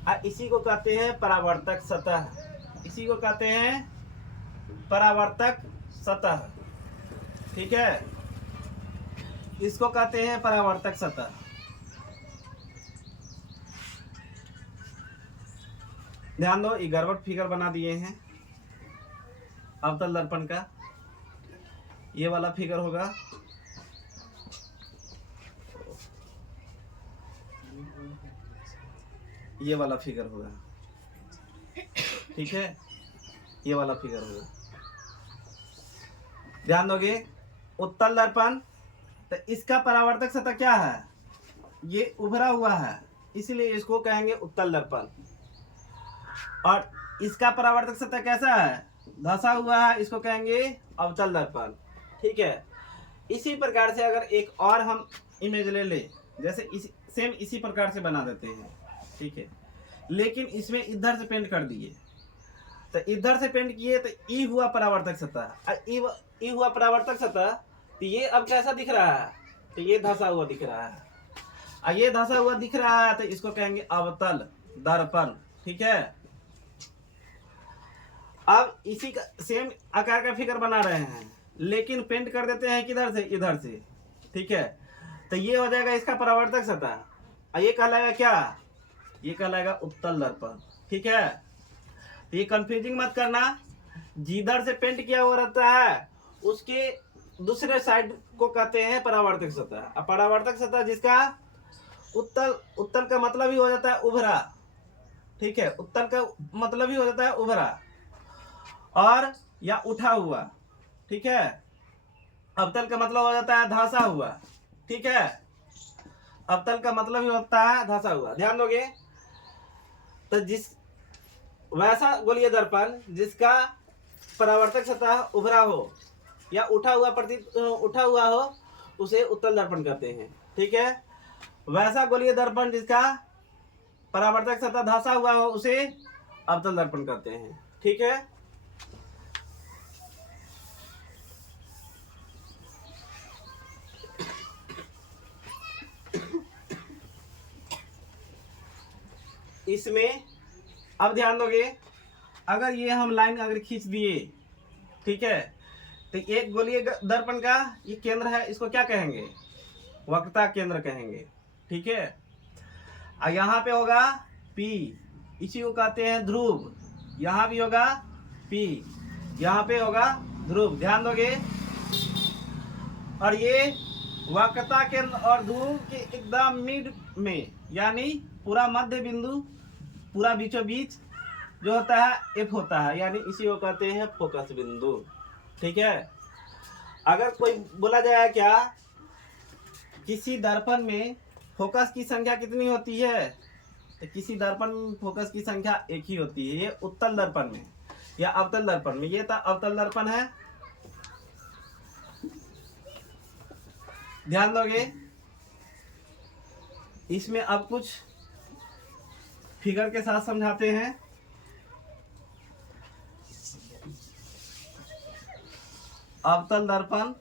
और इसी को कहते हैं परावर्तक सतह। इसी को कहते हैं परावर्तक सतह। ठीक है, इसको कहते हैं परावर्तक सतह। ध्यान दो, ये गड़बड़ फिगर बना दिए हैं अवतल दर्पण का। ये वाला फिगर होगा, ये वाला फिगर होगा। ठीक है, ये वाला फिगर होगा। ध्यान दोगे, उत्तल दर्पण तो इसका परावर्तक सतह क्या है, ये उभरा हुआ है, इसलिए इसको कहेंगे उत्तल दर्पण। और इसका परावर्तक सतह कैसा है, धंसा हुआ है, इसको कहेंगे अवतल दर्पण। ठीक है, इसी प्रकार से अगर एक और हम इमेज ले ले, जैसे सेम इसी प्रकार से बना देते हैं। ठीक है, लेकिन इसमें इधर से पेंट कर दिए, तो इधर से पेंट किए तो ई हुआ परावर्तक सतह, ई हुआ परावर्तक सतह। तो ये अब कैसा दिख रहा है, तो ये धंसा हुआ दिख रहा है, और ये धंसा हुआ दिख रहा है, तो इसको कहेंगे अवतल दर्पण। ठीक है, अब इसी का सेम आकार का फिगर बना रहे हैं, लेकिन पेंट कर देते हैं किधर से, इधर से। ठीक है, तो ये हो जाएगा इसका परावर्तक सतह, और ये कहलाएगा क्या, ये कहलाएगा उत्तल दर्पण। ठीक है, तो ये कंफ्यूजिंग मत करना, जिधर से पेंट किया हुआ रहता है उसके दूसरे साइड को कहते हैं परावर्तक सतह। अब परावर्तक सतह जिसका उत्तल का मतलब ही हो जाता है उभरा। ठीक है, उत्तल का मतलब ही हो जाता है उभरा और या उठा हुआ। ठीक है, अवतल का मतलब हो जाता है धंसा हुआ। ठीक है, अवतल का मतलब ही होता है धंसा हुआ। ध्यान दोगे, तो जिस वैसा गोलीय दर्पण जिसका परावर्तक सतह उभरा हो या उठा हुआ हो उसे उत्तल दर्पण कहते हैं। ठीक है, वैसा गोलीय दर्पण जिसका परावर्तक सतह धंसा हुआ हो उसे अवतल दर्पण कहते हैं। ठीक है, इसमें अब ध्यान दोगे, अगर ये हम लाइन अगर खींच दिए, ठीक है, तो एक गोलीय दर्पण का ये केंद्र है, इसको क्या कहेंगे, वक्रता केंद्र कहेंगे। ठीक है, और यहाँ पे होगा P, इसी को कहते हैं ध्रुव। यहाँ भी होगा P, यहाँ पे होगा ध्रुव। ध्यान दोगे, और ये वक्रता केंद्र और ध्रुव के एकदम मिड में, यानी पूरा मध्य बिंदु, पूरा बीचों बीच जो होता है F होता है, यानी इसी को कहते हैं फोकस बिंदु। ठीक है, अगर कोई बोला जाए क्या किसी दर्पण में फोकस की संख्या कितनी होती है, तो किसी दर्पण में फोकस की संख्या एक ही होती है। ये उत्तल दर्पण में या अवतल दर्पण में, ये था अवतल दर्पण है। ध्यान दोगे, इसमें अब कुछ फिगर के साथ समझाते हैं। अवतल दर्पण,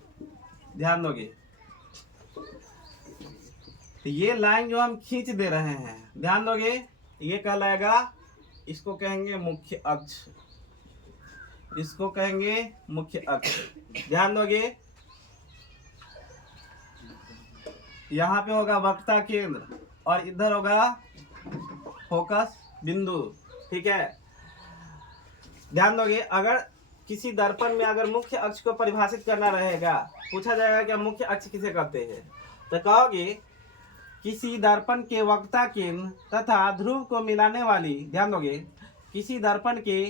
ध्यान दोगे। तो ये लाइन जो हम खींच दे रहे हैं, ध्यान दोगे, ये कहलाएगा, इसको कहेंगे मुख्य अक्ष, इसको कहेंगे मुख्य अक्ष। ध्यान दोगे, यहाँ पे होगा वक्रता केंद्र और इधर होगा फोकस बिंदु। ठीक है, ध्यान दोगे, अगर किसी दर्पण में अगर मुख्य अक्ष को परिभाषित करना रहेगा, पूछा जाएगा क्या मुख्य अक्ष किसे कहते हैं, तो कहोगे किसी दर्पण के वक्रता केंद्र तथा ध्रुव को मिलाने वाली, ध्यान दोगे, किसी दर्पण के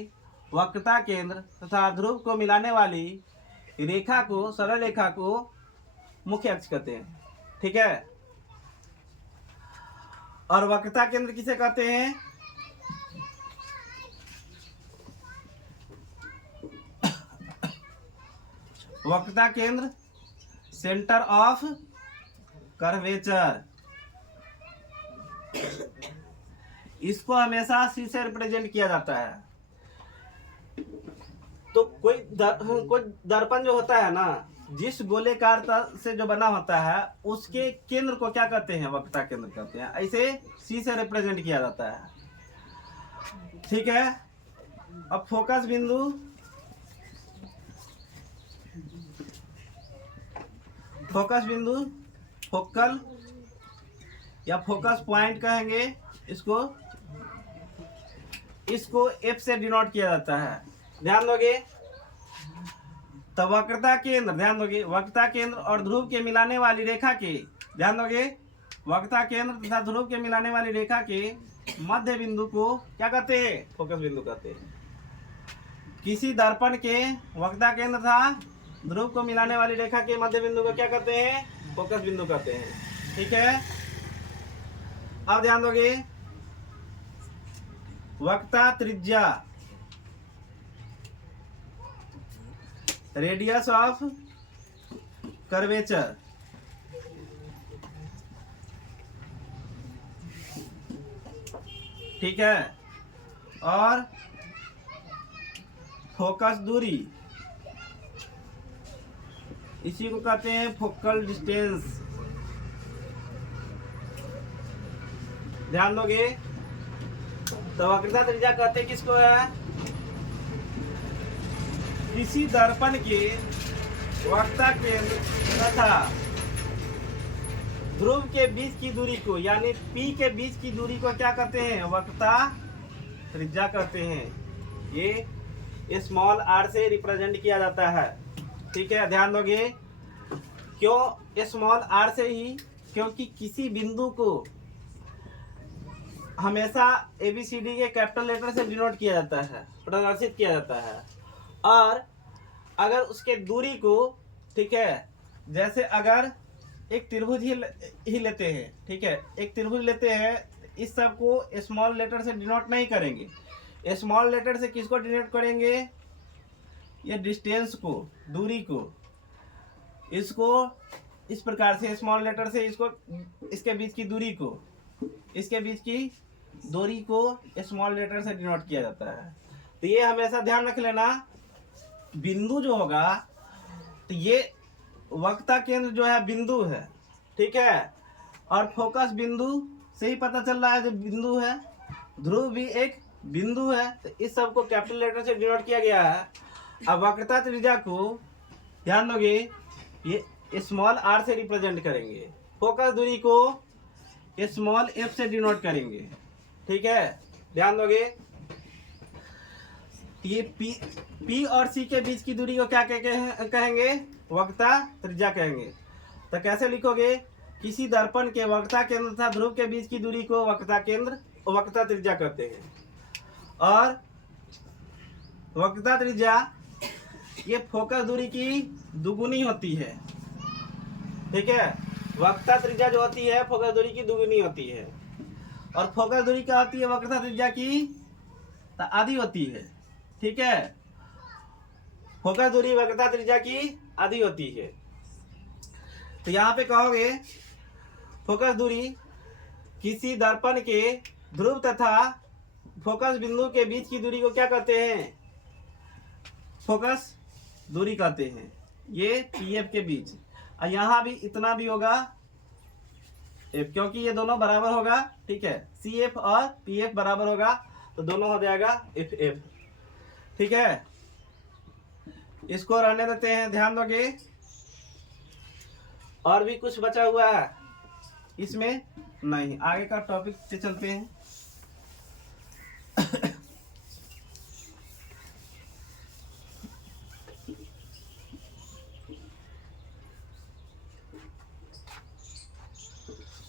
वक्रता केंद्र तथा ध्रुव को मिलाने वाली रेखा को, सरल रेखा को मुख्य अक्ष कहते हैं। ठीक है, और वक्रता केंद्र किसे कहते हैं, वक्रता केंद्र सेंटर ऑफ कर्वेचर, इसको हमेशा सी से रिप्रेजेंट किया जाता है। तो कोई दर्पण जो होता है ना, जिस गोलेकार से जो बना होता है, उसके केंद्र को क्या कहते हैं, वक्रता केंद्र कहते हैं। ऐसे सी से रिप्रेजेंट किया जाता है। ठीक है, अब फोकस बिंदु, फोकस बिंदु, फोकल या फोकस पॉइंट कहेंगे इसको, इसको एफ से डिनोट किया जाता है। ध्यान दोगे, तो वक्रता केंद्र, ध्यान दोगे, वक्रता केंद्र और ध्रुव के मिलाने वाली रेखा के, ध्यान दोगे, वक्रता केंद्र तथा ध्रुव के मिलाने वाली रेखा के मध्य बिंदु को क्या कहते हैं, फोकस बिंदु कहते हैं। किसी दर्पण के वक्रता केंद्र तथा ध्रुव को मिलाने वाली रेखा के मध्य बिंदु को क्या कहते हैं, फोकस बिंदु कहते हैं। ठीक है, अब ध्यान दोगे, वक्रता त्रिज्या, रेडियस ऑफ कर्वेचर, ठीक है, और फोकस दूरी, इसी को कहते हैं फोकल डिस्टेंस। ध्यान दोगे, तो वक्रता त्रिज्या कहते हैं किसको है, किसी दर्पण के वक्रता केंद्र तथा ध्रुव के बीच की दूरी को, यानी P के बीच की दूरी को क्या कहते हैं, वक्रता त्रिज्या कहते हैं। ये स्मॉल r से रिप्रेजेंट किया जाता है। ठीक है, ध्यान दोगे, क्यों स्मॉल r से ही, क्योंकि किसी बिंदु को हमेशा ABCD के कैपिटल लेटर से डिनोट किया जाता है, प्रदर्शित किया जाता है। और अगर उसके दूरी को, ठीक है, जैसे अगर एक त्रिभुज ही लेते हैं, ठीक है, एक त्रिभुज लेते हैं, इस सब को स्मॉल लेटर से डिनोट नहीं करेंगे। स्मॉल लेटर से किसको डिनोट करेंगे, ये डिस्टेंस को, दूरी को, इसको इस प्रकार से स्मॉल लेटर से, इसको, इसके बीच की दूरी को, इसके बीच की दूरी को स्मॉल लेटर से डिनोट किया जाता है। तो ये हमेशा ध्यान रख लेना, बिंदु जो होगा, तो ये वक्रता केंद्र जो है बिंदु है, ठीक है, और फोकस बिंदु से ही पता चल रहा है जो बिंदु है, ध्रुव भी एक बिंदु है, तो इस सब को कैपिटल लेटर से डिनोट किया गया है। अब वक्रता त्रिज्या को ध्यान दोगे, ये स्मॉल r से रिप्रेजेंट करेंगे, फोकस दूरी को स्मॉल f से डिनोट करेंगे। ठीक है, ध्यान दोगे, ये P और C के बीच की दूरी को क्या कहेंगे, वक्रता त्रिज्या कहेंगे। तो कैसे लिखोगे, किसी दर्पण के वक्रता केंद्र तथा ध्रुव के बीच की दूरी को वक्रता केंद्र, वक्रता त्रिज्या कहते हैं। और वक्रता त्रिज्या ये फोकस दूरी की दुगुनी होती है। ठीक है, वक्रता त्रिज्या जो होती है फोकस दूरी की दुगुनी होती है, और फोकस दूरी क्या होती है, वक्रता त्रिज्या की आधी होती है। ठीक है, फोकस दूरी वक्रता त्रिज्या की आधी होती है। तो यहाँ पे कहोगे फोकस दूरी किसी दर्पण के ध्रुव तथा फोकस बिंदु के बीच की दूरी को क्या कहते हैं, फोकस दूरी कहते हैं। ये पी एफ के बीच, और यहाँ भी इतना भी होगा एफ, क्योंकि ये दोनों बराबर होगा, ठीक है, सी एफ और पी एफ बराबर होगा, तो दोनों हो जाएगा एफ एफ, ठीक है। इसको रहने देते हैं, ध्यान दोगे। और भी कुछ बचा हुआ है इसमें? नहीं, आगे का टॉपिक पे चलते हैं।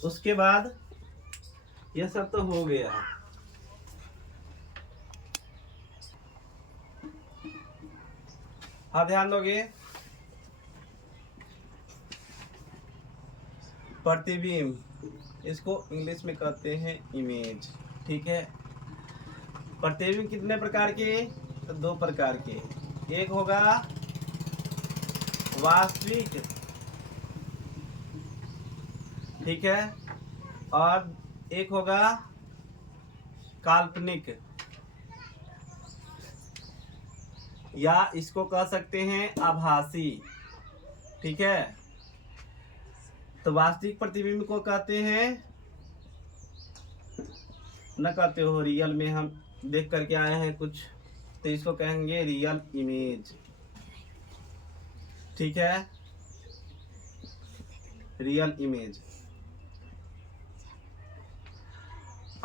उसके बाद यह सब तो हो गया। हाँ, ध्यान दोगे। प्रतिबिंब, इसको इंग्लिश में कहते हैं इमेज, ठीक है। प्रतिबिंब कितने प्रकार के? तो 2 प्रकार के। एक होगा वास्तविक, ठीक है, और एक होगा काल्पनिक, या इसको कह सकते हैं आभासी, ठीक है। तो वास्तविक प्रतिबिंब को कहते हैं, न कहते हो, रियल में हम देख करके आए हैं कुछ, तो इसको कहेंगे रियल इमेज, ठीक है, रियल इमेज।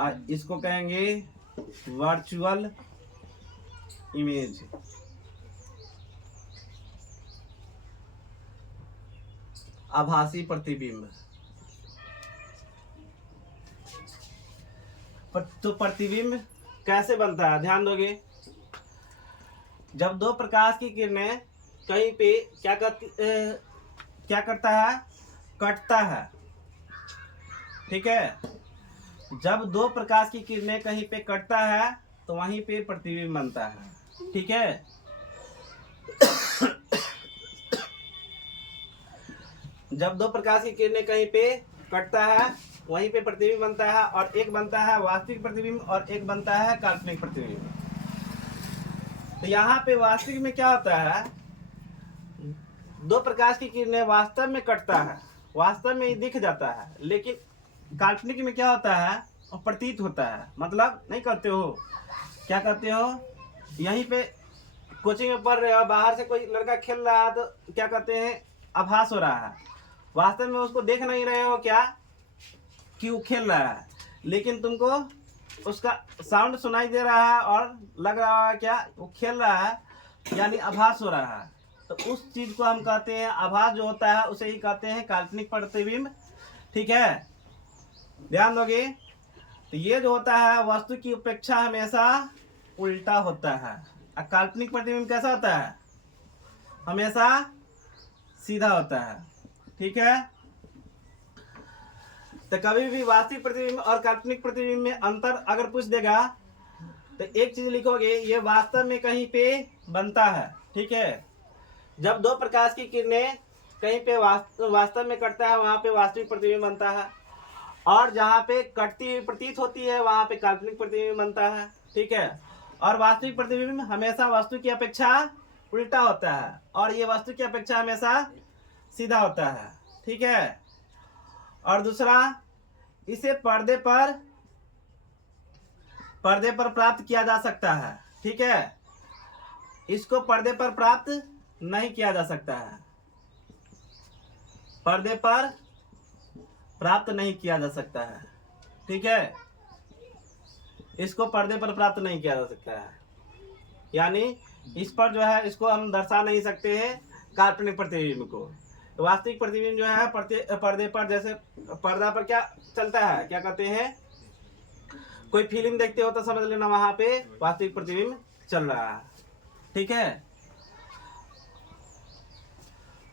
और इसको कहेंगे वर्चुअल इमेज, आभासी प्रतिबिंब। तो प्रतिबिंब कैसे बनता है, ध्यान दोगे। जब 2 प्रकाश की किरणें कहीं पे क्या करता है, कटता है, ठीक है। जब 2 प्रकाश की किरणें कहीं पे कटता है तो वहीं पे प्रतिबिंब बनता है, ठीक है। जब 2 प्रकाश की किरणें कहीं पे कटता है वहीं पे प्रतिबिंब बनता है, और एक बनता है वास्तविक प्रतिबिंब और एक बनता है काल्पनिक प्रतिबिंब। तो यहाँ पे वास्तविक में क्या होता है, 2 प्रकाश की किरणें वास्तव में कटता है, वास्तव में ही दिख जाता है, लेकिन काल्पनिक में क्या होता है, प्रतीत होता है। मतलब नहीं कहते हो, क्या कहते हो, यहीं पे कोचिंग में पढ़ रहे हो, बाहर से कोई लड़का खेल रहा है तो क्या कहते हैं, आभास हो रहा है, वास्तव में उसको देख नहीं रहे हो क्या कि वो खेल रहा है, लेकिन तुमको उसका साउंड सुनाई दे रहा है और लग रहा है क्या वो खेल रहा है, यानी आभास हो रहा है। तो उस चीज को हम कहते हैं, आभास जो होता है उसे ही कहते हैं काल्पनिक प्रतिबिंब, ठीक है, ध्यान दोगे। तो ये जो होता है वस्तु की अपेक्षा हमेशा उल्टा होता है, और काल्पनिक प्रतिबिंब कैसा होता है, हमेशा सीधा होता है, ठीक है। तो कभी भी वास्तविक प्रतिबिंब और काल्पनिक प्रतिबिंब में अंतर अगर पूछ देगा तो एक चीज लिखोगे, ये वास्तव में कहीं पे बनता है, ठीक है। जब 2 प्रकाश की किरणें कहीं पे वास्तव में कटता है वहां पे वास्तविक प्रतिबिंब बनता है, और जहाँ पे कटती हुई प्रतीत होती है वहां पे काल्पनिक प्रतिबिंब बनता है, ठीक है। और वास्तविक प्रतिबिंब हमेशा वस्तु की अपेक्षा उल्टा होता है, और ये वस्तु की अपेक्षा हमेशा सीधा होता है, ठीक है। और दूसरा, इसे पर्दे पर प्राप्त किया जा सकता है, ठीक है, इसको पर्दे पर प्राप्त नहीं किया जा सकता है, पर्दे पर प्राप्त नहीं किया जा सकता है, ठीक है, इसको पर्दे पर प्राप्त नहीं किया जा सकता है, यानी इस पर जो है इसको हम दर्शा नहीं सकते हैं काल्पनिक प्रतिबिंब को। तो वास्तविक प्रतिबिंब जो है पर्दे पर, जैसे पर्दा पर क्या चलता है, क्या कहते हैं, कोई फिल्म देखते हो तो समझ लेना वहां पे वास्तविक प्रतिबिंब चल रहा है, ठीक है।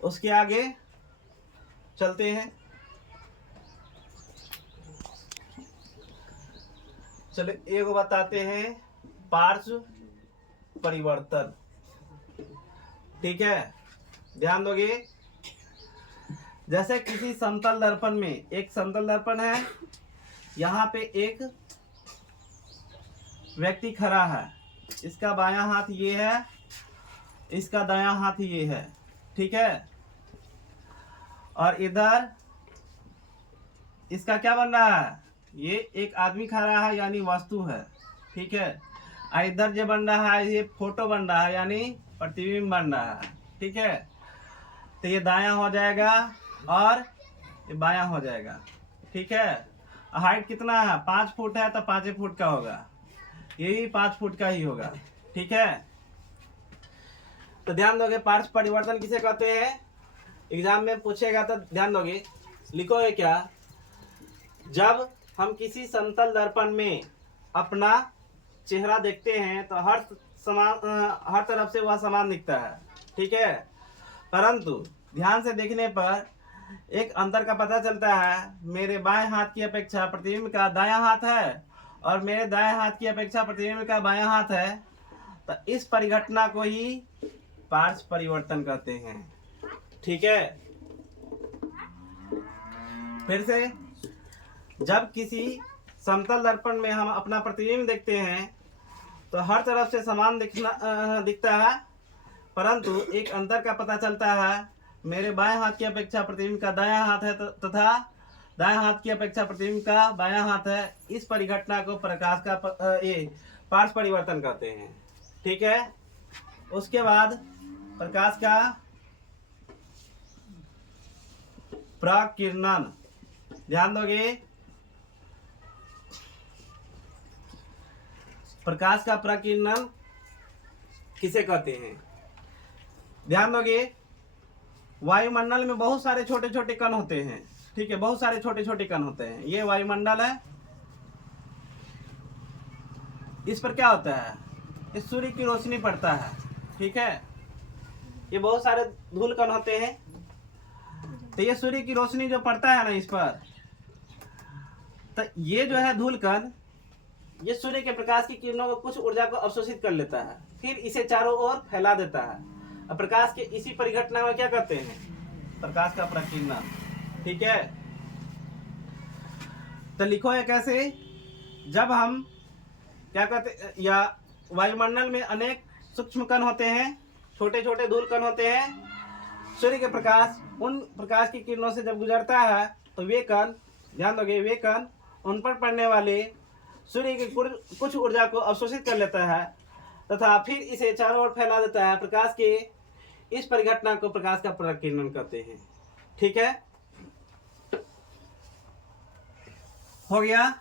उसके आगे चलते हैं, चलो एक बताते हैं पार्श्व परिवर्तन, ठीक है, ध्यान दोगे। जैसे किसी समतल दर्पण में, एक समतल दर्पण है, यहाँ पे एक व्यक्ति खड़ा है, इसका बायां हाथ ये है, इसका दायां हाथ ये है, ठीक है। और इधर इसका क्या बन रहा है, ये एक आदमी खा रहा है यानी वस्तु है, ठीक है। और इधर जो बन रहा है ये फोटो बन रहा है यानी प्रतिबिंब बन रहा है, ठीक है। तो ये दायां हो जाएगा और ये बायां हो जाएगा, ठीक है। हाइट कितना है, 5 फुट है तो 5 फुट का होगा, यही 5 फुट का ही होगा, ठीक है। तो ध्यान दोगे पार्श्व परिवर्तन किसे कहते हैं, एग्जाम में पूछेगा तो ध्यान दोगे, लिखोगे क्या, जब हम किसी समतल दर्पण में अपना चेहरा देखते हैं तो हर तरफ से वह समान दिखता है, ठीक है। परंतु ध्यान से देखने पर एक अंतर का पता चलता है, मेरे बाएं हाथ की अपेक्षा प्रतिबिंब का दायां हाथ है और मेरे दाएं हाथ की अपेक्षा प्रतिबिंब का बायां हाथ है। तो इस परिघटना को ही पार्श्व परिवर्तन कहते हैं, ठीक है। फिर से, जब किसी समतल दर्पण में हम अपना प्रतिबिंब देखते हैं तो हर तरफ से समान दिखता है, परंतु एक अंतर का पता चलता है, मेरे बाएं हाथ की अपेक्षा प्रतिबिंब का दायां हाथ है तथा दाएं हाथ की अपेक्षा प्रतिबिंब का बायां हाथ है। इस परिघटना को प्रकाश का पार्श्व परिवर्तन कहते हैं, ठीक है। उसके बाद प्रकाश का प्रकीर्णन, ध्यान दोगे, प्रकाश का प्रकीर्णन किसे कहते हैं, ध्यान दोगे, वायुमंडल में बहुत सारे छोटे छोटे कण होते हैं, ठीक है, बहुत सारे छोटे छोटे कण होते हैं। ये वायुमंडल है, इस पर क्या होता है, इस सूर्य की रोशनी पड़ता है, ठीक है। ये बहुत सारे धूल कण होते हैं, तो ये सूर्य की रोशनी जो पड़ता है ना इस पर, तो ये जो है धूल कण, ये सूर्य के प्रकाश की किरणों को कुछ ऊर्जा को अवशोषित कर लेता है, फिर इसे चारों ओर फैला देता है। अब प्रकाश के इसी परिघटना में क्या कहते हैं, प्रकाश का प्रकीर्णन, ठीक है। तो लिखो ये कैसे, जब हम क्या कहते, या वायुमंडल में अनेक सूक्ष्म कण होते हैं, छोटे छोटे धूल कण होते हैं, सूर्य के प्रकाश उन प्रकाश की किरणों से जब गुजरता है तो वे कण, ध्यान दोगे, वे कण उन पर पड़ने वाले सूर्य की कुछ ऊर्जा को अवशोषित कर लेता है तथा फिर इसे चारों ओर फैला देता है। प्रकाश के इस परिघटना को प्रकाश का प्रकीर्णन कहते हैं, ठीक है। हो गया।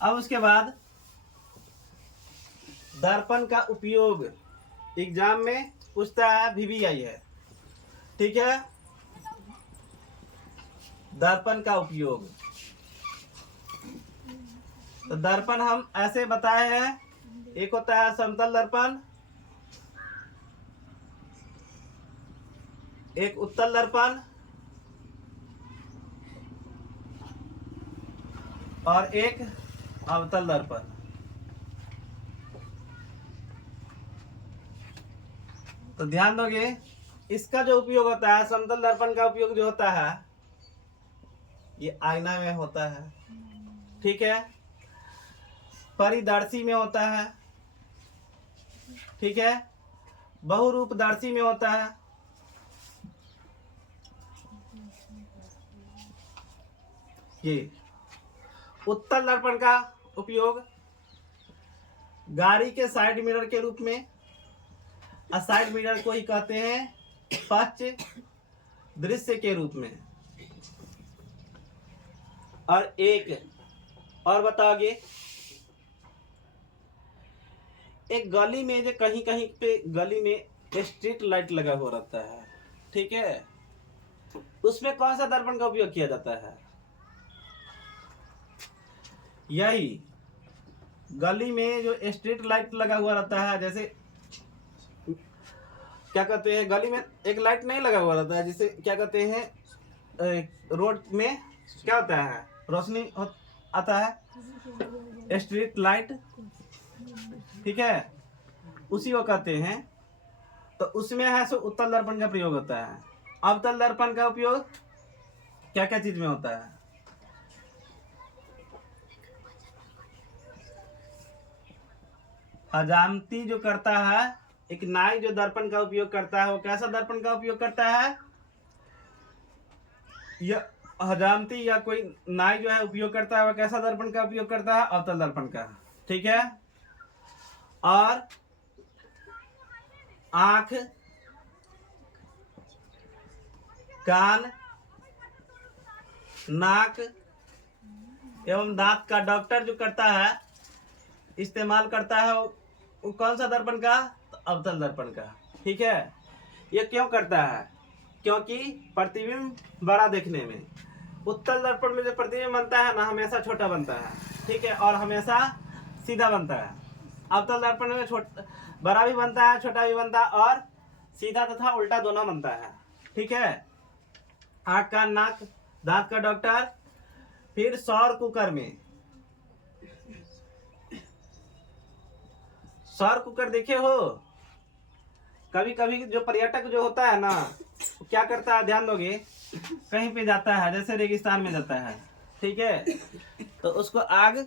अब उसके बाद दर्पण का उपयोग एग्जाम में पूछता है, VVI है, ठीक है। दर्पण का उपयोग, तो दर्पण हम ऐसे बताए हैं, एक होता है समतल दर्पण, एक उत्तल दर्पण और एक अवतल दर्पण। तो ध्यान दोगे, इसका जो उपयोग होता है, समतल दर्पण का उपयोग जो होता है ये आईना में होता है, ठीक है, परिदर्शी में होता है, ठीक है, बहुरूपदर्शी में होता है, ये उत्तल दर्पण का उपयोग गाड़ी के साइड मिरर के रूप में, साइड मिरर को ही कहते हैं पश्च दृश्य के रूप में। और एक और बताओगे, एक गली में जो कहीं कहीं पे गली में स्ट्रीट लाइट लगा हुआ रहता है, ठीक है, उसमें कौन सा दर्पण का उपयोग किया जाता है, यही गली में जो स्ट्रीट लाइट लगा हुआ रहता है, जैसे क्या कहते हैं, गली में एक लाइट नहीं लगा हुआ रहता है, जिसे क्या कहते हैं, रोड में क्या होता है, रोशनी आता है, स्ट्रीट लाइट, ठीक है, उसी को कहते हैं। तो उसमें है सो उत्तल दर्पण का प्रयोग होता है। अवतल दर्पण का उपयोग क्या क्या चीज में होता है, हजामती जो करता है एक नाई जो दर्पण का उपयोग करता है वो कैसा दर्पण का उपयोग करता है? या हजामती या कोई नाई जो है उपयोग करता है, वह कैसा दर्पण का उपयोग करता है? अवतल दर्पण का। ठीक है। और आंख, कान, नाक एवं दांत का डॉक्टर जो करता है, इस्तेमाल करता है, वो कौन सा दर्पण का? तो अवतल दर्पण का। ठीक है। ये क्यों करता है? क्योंकि प्रतिबिंब बड़ा देखने में। उत्तल दर्पण में जो प्रतिबिंब बनता है ना, हमेशा छोटा बनता है। ठीक है। और हमेशा सीधा बनता है। अवतल दर्पण में बड़ा भी बनता है, छोटा भी बनता है, और सीधा तथा उल्टा दोनों बनता है। ठीक है। आंख, कान, नाक, दांत का डॉक्टर। फिर सौर कुकर में, सौर कुकर देखे हो? कभी कभी जो पर्यटक जो होता है ना, क्या करता है, ध्यान दोगे, कहीं पे जाता है, जैसे रेगिस्तान में जाता है, ठीक है, तो उसको आग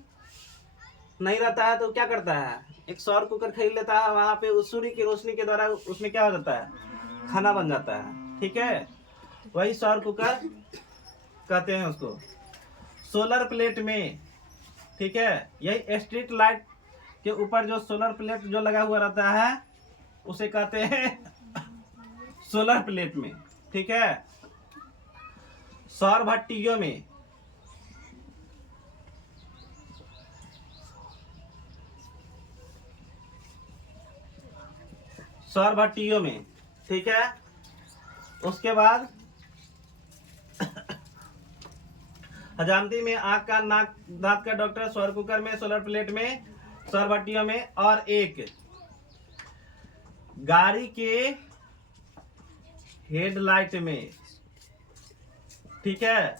नहीं रहता है तो क्या करता है, एक सौर कुकर खरीद लेता है। वहां पे उस सूर्य की रोशनी के द्वारा उसमें क्या हो जाता है, खाना बन जाता है। ठीक है। वही सौर कुकर कहते हैं उसको। सोलर प्लेट में, ठीक है, यही स्ट्रीट लाइट के ऊपर जो सोलर प्लेट जो लगा हुआ रहता है उसे कहते हैं सोलर प्लेट में। ठीक है। सौर भट्टियों में, सौर भट्टियों में, ठीक है। उसके बाद हजामती में, आंख का नाक दांत का डॉक्टर, सौर कुकर में, सोलर प्लेट में, सौर भट्टियों में, और एक गाड़ी के हेडलाइट में। ठीक है।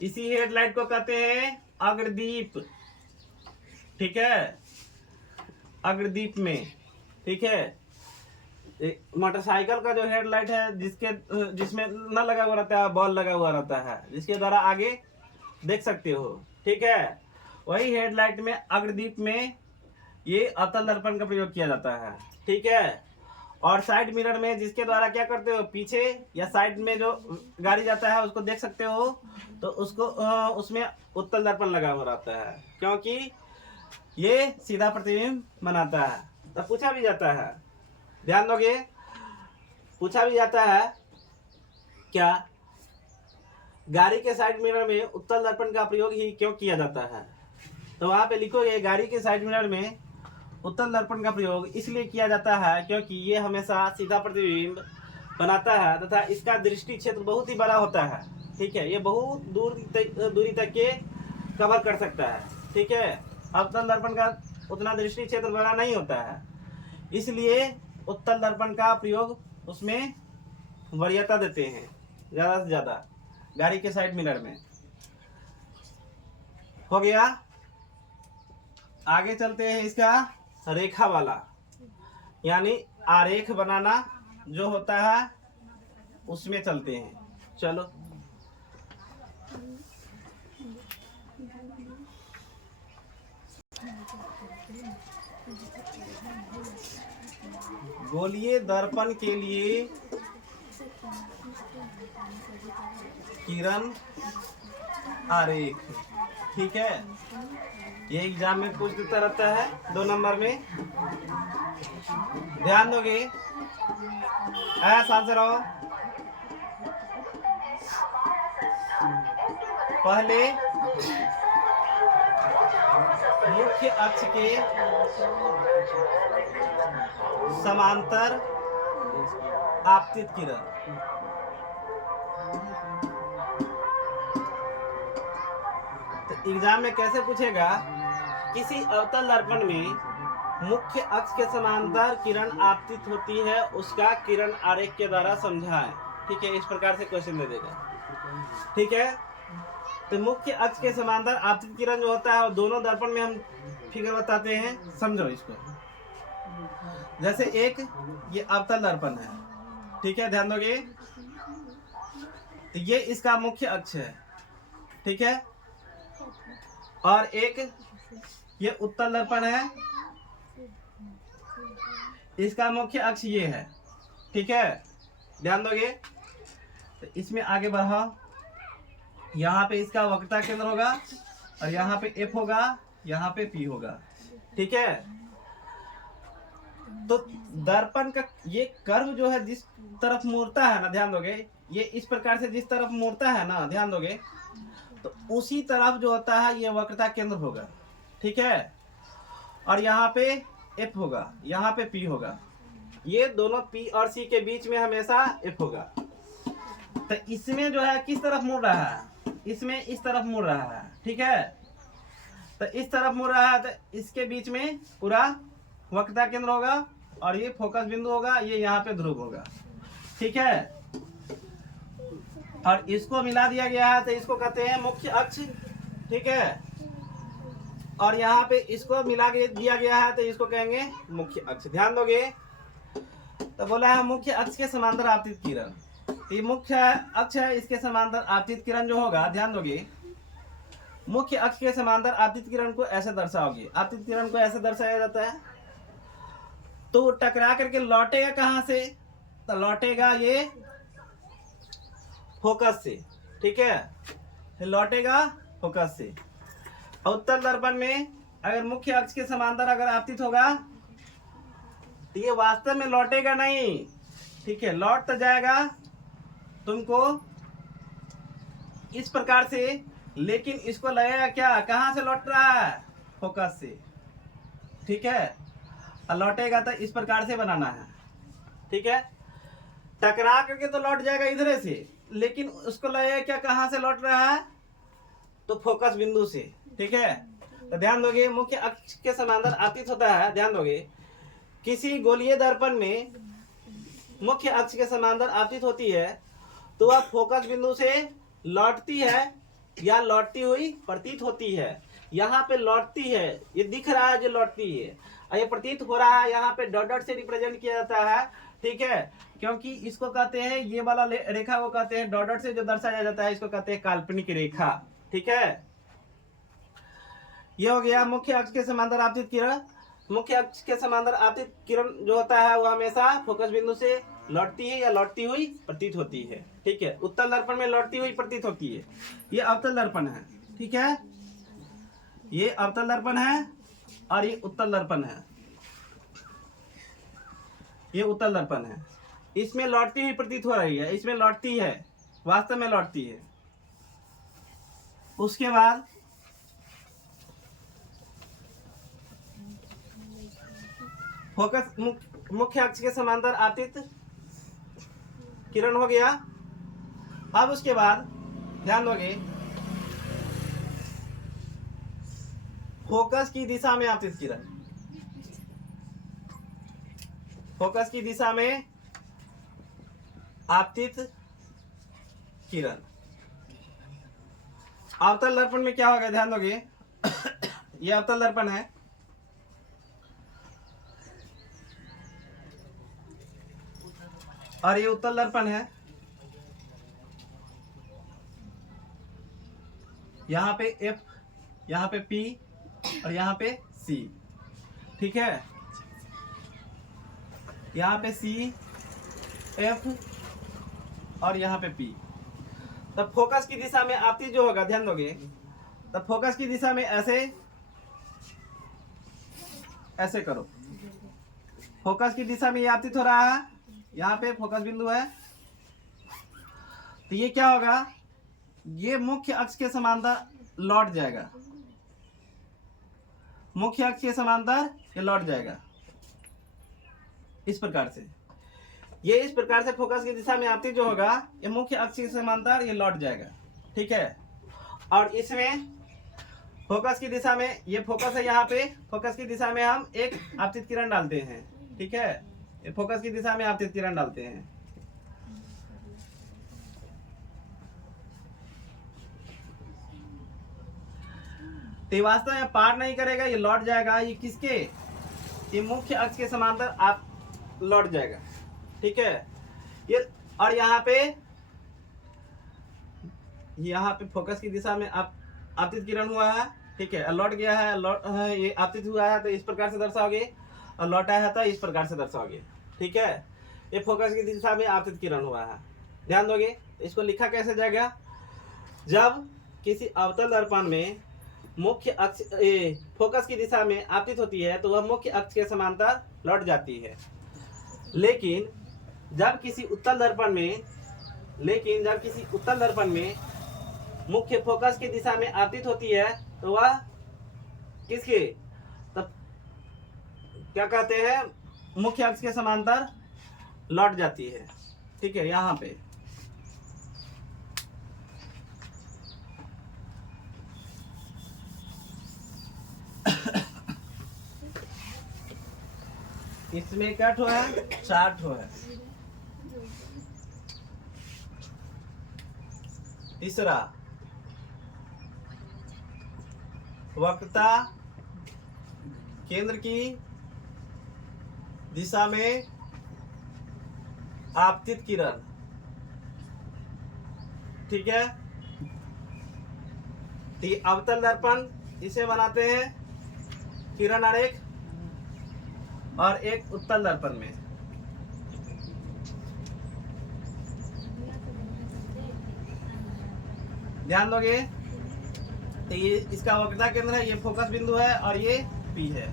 इसी हेडलाइट को कहते हैं अग्रदीप। ठीक है। अग्रदीप में, ठीक है, मोटरसाइकिल का जो हेडलाइट है जिसमें न लगा हुआ रहता है, बॉल लगा हुआ रहता है, जिसके द्वारा आगे देख सकते हो। ठीक है। वही हेडलाइट में, अग्रदीप में, ये अवतल दर्पण का प्रयोग किया जाता है। ठीक है। और साइड मिरर में, जिसके द्वारा क्या करते हो, पीछे या साइड में जो गाड़ी जाता है उसको देख सकते हो, तो उसको उसमें उत्तल दर्पण लगा हुआ रहता है, क्योंकि ये सीधा प्रतिबिंब बनाता है। तो पूछा भी जाता है, ध्यान दोगे, पूछा भी जाता है क्या, गाड़ी के साइड मिरर में उत्तल दर्पण का प्रयोग ही क्यों किया जाता है? तो वहां पे लिखोगे, गाड़ी के साइड मिरर में उत्तल दर्पण का प्रयोग इसलिए किया जाता है क्योंकि ये हमेशा सीधा प्रतिबिंब बनाता है तथा इसका दृष्टि क्षेत्र बहुत ही बड़ा होता है। ठीक है। ये बहुत दूरी तक के कवर कर सकता है। ठीक है। अवतल दर्पण का उतना दृष्टि क्षेत्र बड़ा नहीं होता है, इसलिए उत्तल दर्पण का प्रयोग उसमें वरीयता देते हैं ज्यादा से ज्यादा, गाड़ी के साइड मिरर में। हो गया। आगे चलते हैं, इसका रेखा वाला, यानी आरेख बनाना जो होता है उसमें चलते हैं। चलो, गोलीय दर्पण के लिए किरण आरेख। ठीक है। ये एग्जाम में पूछ देता रहता है 2 नंबर में, ध्यान दोगे, शांत से रहो। पहले मुख्य अक्ष के समांतर आपतित किरण, तो एग्जाम में कैसे पूछेगा, किसी अवतल दर्पण में मुख्य अक्ष के समांतर किरण आपतित होती है, उसका किरण आरेख के द्वारा समझाएं। ठीक है। इस प्रकार से क्वेश्चन दे देगा। ठीक है। तो मुख्य अक्ष के समांतर आपतित किरण जो होता है वो दोनों दर्पण में हम फिगर बताते हैं, समझो इसको। जैसे एक ये अवतल दर्पण है, ठीक है, ध्यान दोगे, तो ये इसका मुख्य अक्ष है। ठीक है। और एक ये उत्तल दर्पण है, इसका मुख्य अक्ष ये है, ठीक है, ध्यान दोगे। तो इसमें आगे बढ़ा, यहाँ पे इसका वक्रता केंद्र होगा और यहाँ पे F होगा, यहाँ पे P होगा, ठीक है। तो दर्पण का ये कर्व जो है जिस तरफ मुड़ता है ना, ध्यान दोगे, ये इस प्रकार से जिस तरफ मुड़ता है ना, ध्यान दोगे, तो उसी तरफ जो होता है ये वक्रता केंद्र होगा, ठीक है। और यहाँ पे F होगा, यहाँ पे P होगा, ये दोनों P और C के बीच में हमेशा F होगा। तो इसमें जो है किस तरफ मुड़ रहा है, इसमें इस तरफ मुड़ रहा है, ठीक है। तो इस तरफ मुड़ रहा है, तो इसके बीच में पूरा वक्रता केंद्र होगा और ये फोकस बिंदु होगा, ये यहाँ पे ध्रुव होगा, ठीक है। और इसको मिला दिया गया है तो इसको कहते हैं मुख्य अक्ष, ठीक है। और यहाँ पे इसको मिला दिया गया है तो इसको कहेंगे मुख्य अक्ष, ध्यान दोगे। तो बोला है मुख्य अक्ष के समांतर आपतित किरण, ये मुख्य अक्ष है, इसके समांतर आपतित किरण जो होगा, ध्यान दोगे, मुख्य अक्ष के समांतर आपतित किरण को ऐसे दर्शाओगे। आपतित किरण को ऐसे दर्शाया जाता है, तो टकरा करके लौटेगा कहां से, तो लौटेगा ये फोकस से, ठीक है, लौटेगा फोकस से। उत्तल दर्पण में अगर मुख्य अक्ष के समांतर अगर आपतित होगा तो ये वास्तव में लौटेगा नहीं, ठीक है, लौट तो जाएगा तुमको इस प्रकार से, लेकिन इसको लगेगा क्या, कहां से लौट रहा है, फोकस से, ठीक है। और लौटेगा तो इस प्रकार से बनाना है, ठीक है। टकरा करके तो लौट जाएगा इधर से, लेकिन उसको लगेगा क्या, कहां से लौट रहा है, तो फोकस बिंदु से, ठीक है। तो ध्यान दोगे मुख्य अक्ष के समांतर आपतित होता है, ध्यान दोगे, किसी गोलीय दर्पण में मुख्य अक्ष के समांतर आपतित होती है तो वह फोकस बिंदु से लौटती है या लौटती हुई प्रतीत होती है। यहाँ पे लौटती है, ये दिख रहा है जो लौटती है, और ये प्रतीत हो रहा है, यहाँ पे डॉट डॉट से रिप्रेजेंट किया जाता है, ठीक है, क्योंकि इसको कहते हैं, ये वाला रेखा को कहते हैं डॉट डॉट से जो दर्शाया जाता है, इसको कहते हैं काल्पनिक रेखा, ठीक है। ये हो गया मुख्य अक्ष के समांतर आपतित किरण। मुख्य अक्ष के समांतर आपतित किरण जो होता है वो हमेशा फोकस बिंदु से लौटती है या लौटती हुई प्रतीत होती है, ठीक है। उत्तल दर्पण में लौटती हुई प्रतीत होती है। ये अवतल दर्पण है, ठीक है, ये अवतल दर्पण है और ये उत्तल दर्पण है, ये उत्तल दर्पण है। इसमें लौटती हुई प्रतीत हो रही है, इसमें लौटती है, वास्तव में लौटती है। उसके बाद फोकस मुख्य अक्ष के समांतर आपतित किरण हो गया। अब उसके बाद ध्यान दोगे फोकस की दिशा में आपतित किरण, फोकस की दिशा में आपतित किरण। अवतल दर्पण में क्या होगा, ध्यान दोगे, ये अवतल दर्पण है, और ये उत्तल दर्पण है। यहाँ पे F, यहाँ पे P और यहाँ पे C, ठीक है, यहाँ पे C, F और यहाँ पे P। तब फोकस की दिशा में आपतित जो होगा, ध्यान दोगे, तब फोकस की दिशा में ऐसे ऐसे करो, फोकस की दिशा में ये आपतित हो रहा है, यहाँ पे फोकस बिंदु है, तो ये क्या होगा, ये मुख्य अक्ष के समांतर लौट जाएगा, मुख्य अक्ष के समांतर ये लौट जाएगा इस प्रकार से। ये इस प्रकार से फोकस की दिशा में आपतित जो होगा, ये मुख्य अक्ष के समांतर ये लौट जाएगा, ठीक है। और इसमें फोकस की दिशा में, ये फोकस है, यहाँ पे फोकस की दिशा में हम एक आपतित किरण डालते हैं, ठीक है, ये फोकस की दिशा में आपतित किरण डालते हैं। तो वास्तव में पार नहीं करेगा, ये लौट जाएगा, ये किसके, ये मुख्य अक्ष के समांतर आप लौट जाएगा, ठीक है। ये और यहाँ पे फोकस की दिशा में आपतित किरण हुआ है, ठीक है, लौट गया है, ये आपतित हुआ है, तो इस प्रकार से दर्शाओगे। और लौटाया था इस प्रकार से दर्शाओगे। ठीक है, ये फोकस की दिशा में आपतित किरण हुआ है, ध्यान दोगे। इसको लिखा कैसे जाएगा, जब किसी अवतल दर्पण में मुख्य अक्ष फोकस की दिशा में आपतित होती है तो वह मुख्य अक्ष के समांतर लौट जाती है। लेकिन जब किसी उत्तल दर्पण में मुख्य फोकस की दिशा में आपतित होती है तो वह किसके तब क्या कहते हैं, मुख्य अक्ष के समांतर लौट जाती है। ठीक है, यहाँ पे इसमें क्या ठो है, 4 ठो है। तीसरा, वक्रता केंद्र की दिशा में आपतित किरण। ठीक है, तो अवतल दर्पण इसे बनाते हैं किरण आरेख, और एक उत्तल दर्पण में। ध्यान दोगे, तो ये इसका वक्रता केंद्र है, ये फोकस बिंदु है और ये P है।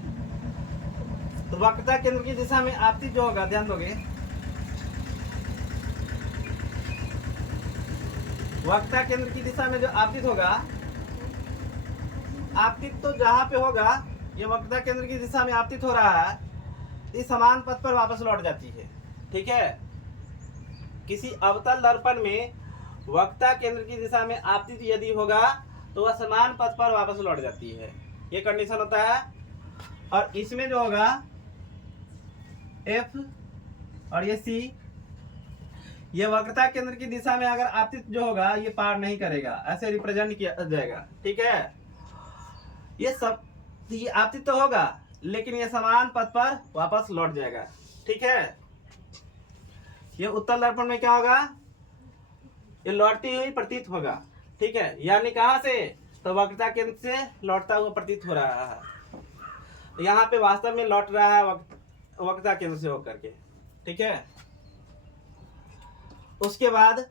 तो वक्रता केंद्र की दिशा में आपतित जो होगा, ध्यान दोगे, वक्रता केंद्र की दिशा में जो आपतित होगा, आपतित तो जहां पे होगा, ये वक्रता केंद्र की दिशा में आपतित हो रहा है, इस समान पथ पर वापस लौट जाती है। ठीक है, किसी अवतल दर्पण में वक्रता केंद्र की दिशा में आपतित यदि होगा तो वह समान पथ पर वापस लौट जाती है, ये कंडीशन होता है। और इसमें जो होगा F और ये C, ये वक्रता केंद्र की दिशा में अगर आपतित जो होगा ये पार नहीं करेगा, ऐसे रिप्रेजेंट किया जाएगा। ठीक है, ये सब ये आपतित तो होगा लेकिन ये समान पथ पर वापस लौट जाएगा। ठीक है, ये उत्तल दर्पण में क्या होगा, ये लौटती हुई प्रतीत होगा। ठीक है, यानी कहां से, तो वक्रता केंद्र से लौटता हुआ प्रतीत हो रहा है। यहाँ पे वास्तव में लौट रहा है वक्रता केंद्र से होकर के। ठीक है, उसके बाद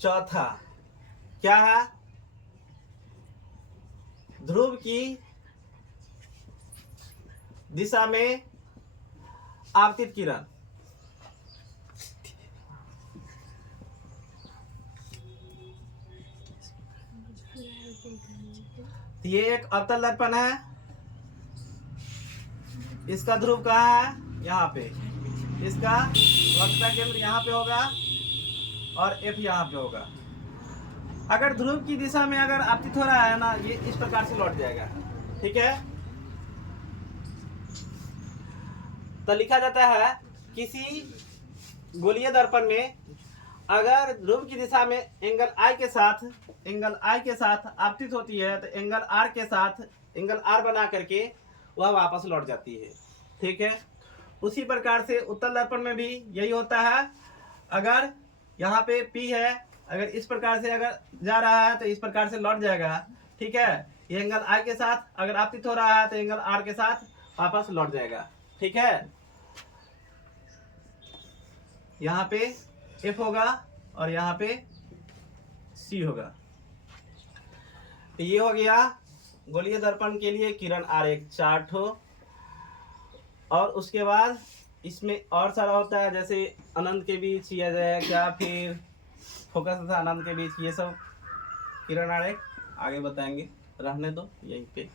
चौथा क्या है, ध्रुव की दिशा में आपतित किरण। ये एक अवतल दर्पण है, इसका ध्रुव कहाँ है, यहाँ पे, इसका वक्रता केंद्र यहाँ पे होगा और F यहाँ पे होगा। अगर ध्रुव की दिशा में अगर आपतित हो रहा है ना, ये इस प्रकार से लौट जाएगा। ठीक है, तो लिखा जाता है किसी गोलीय दर्पण में अगर ध्रुव की दिशा में एंगल I के साथ आपतित होती है तो एंगल R बना करके वह वापस लौट जाती है। ठीक है, उसी प्रकार से उत्तल दर्पण में भी यही होता है। अगर यहाँ पे P है, अगर इस प्रकार से अगर जा रहा है तो इस प्रकार से लौट जाएगा। ठीक है, ये एंगल I के साथ अगर आपतित हो रहा है तो एंगल R के साथ वापस लौट जाएगा। ठीक है, यहाँ पे F होगा और यहाँ पे C होगा। तो ये हो गया गोलीय दर्पण के लिए किरण आरेख 4 ठो। और उसके बाद इसमें और सारा होता है, जैसे अनंत के बीच या क्या, फिर फोकस तथा अनंत के बीच, ये सब किरण आरेख आगे बताएंगे। रहने दो यहीं पे।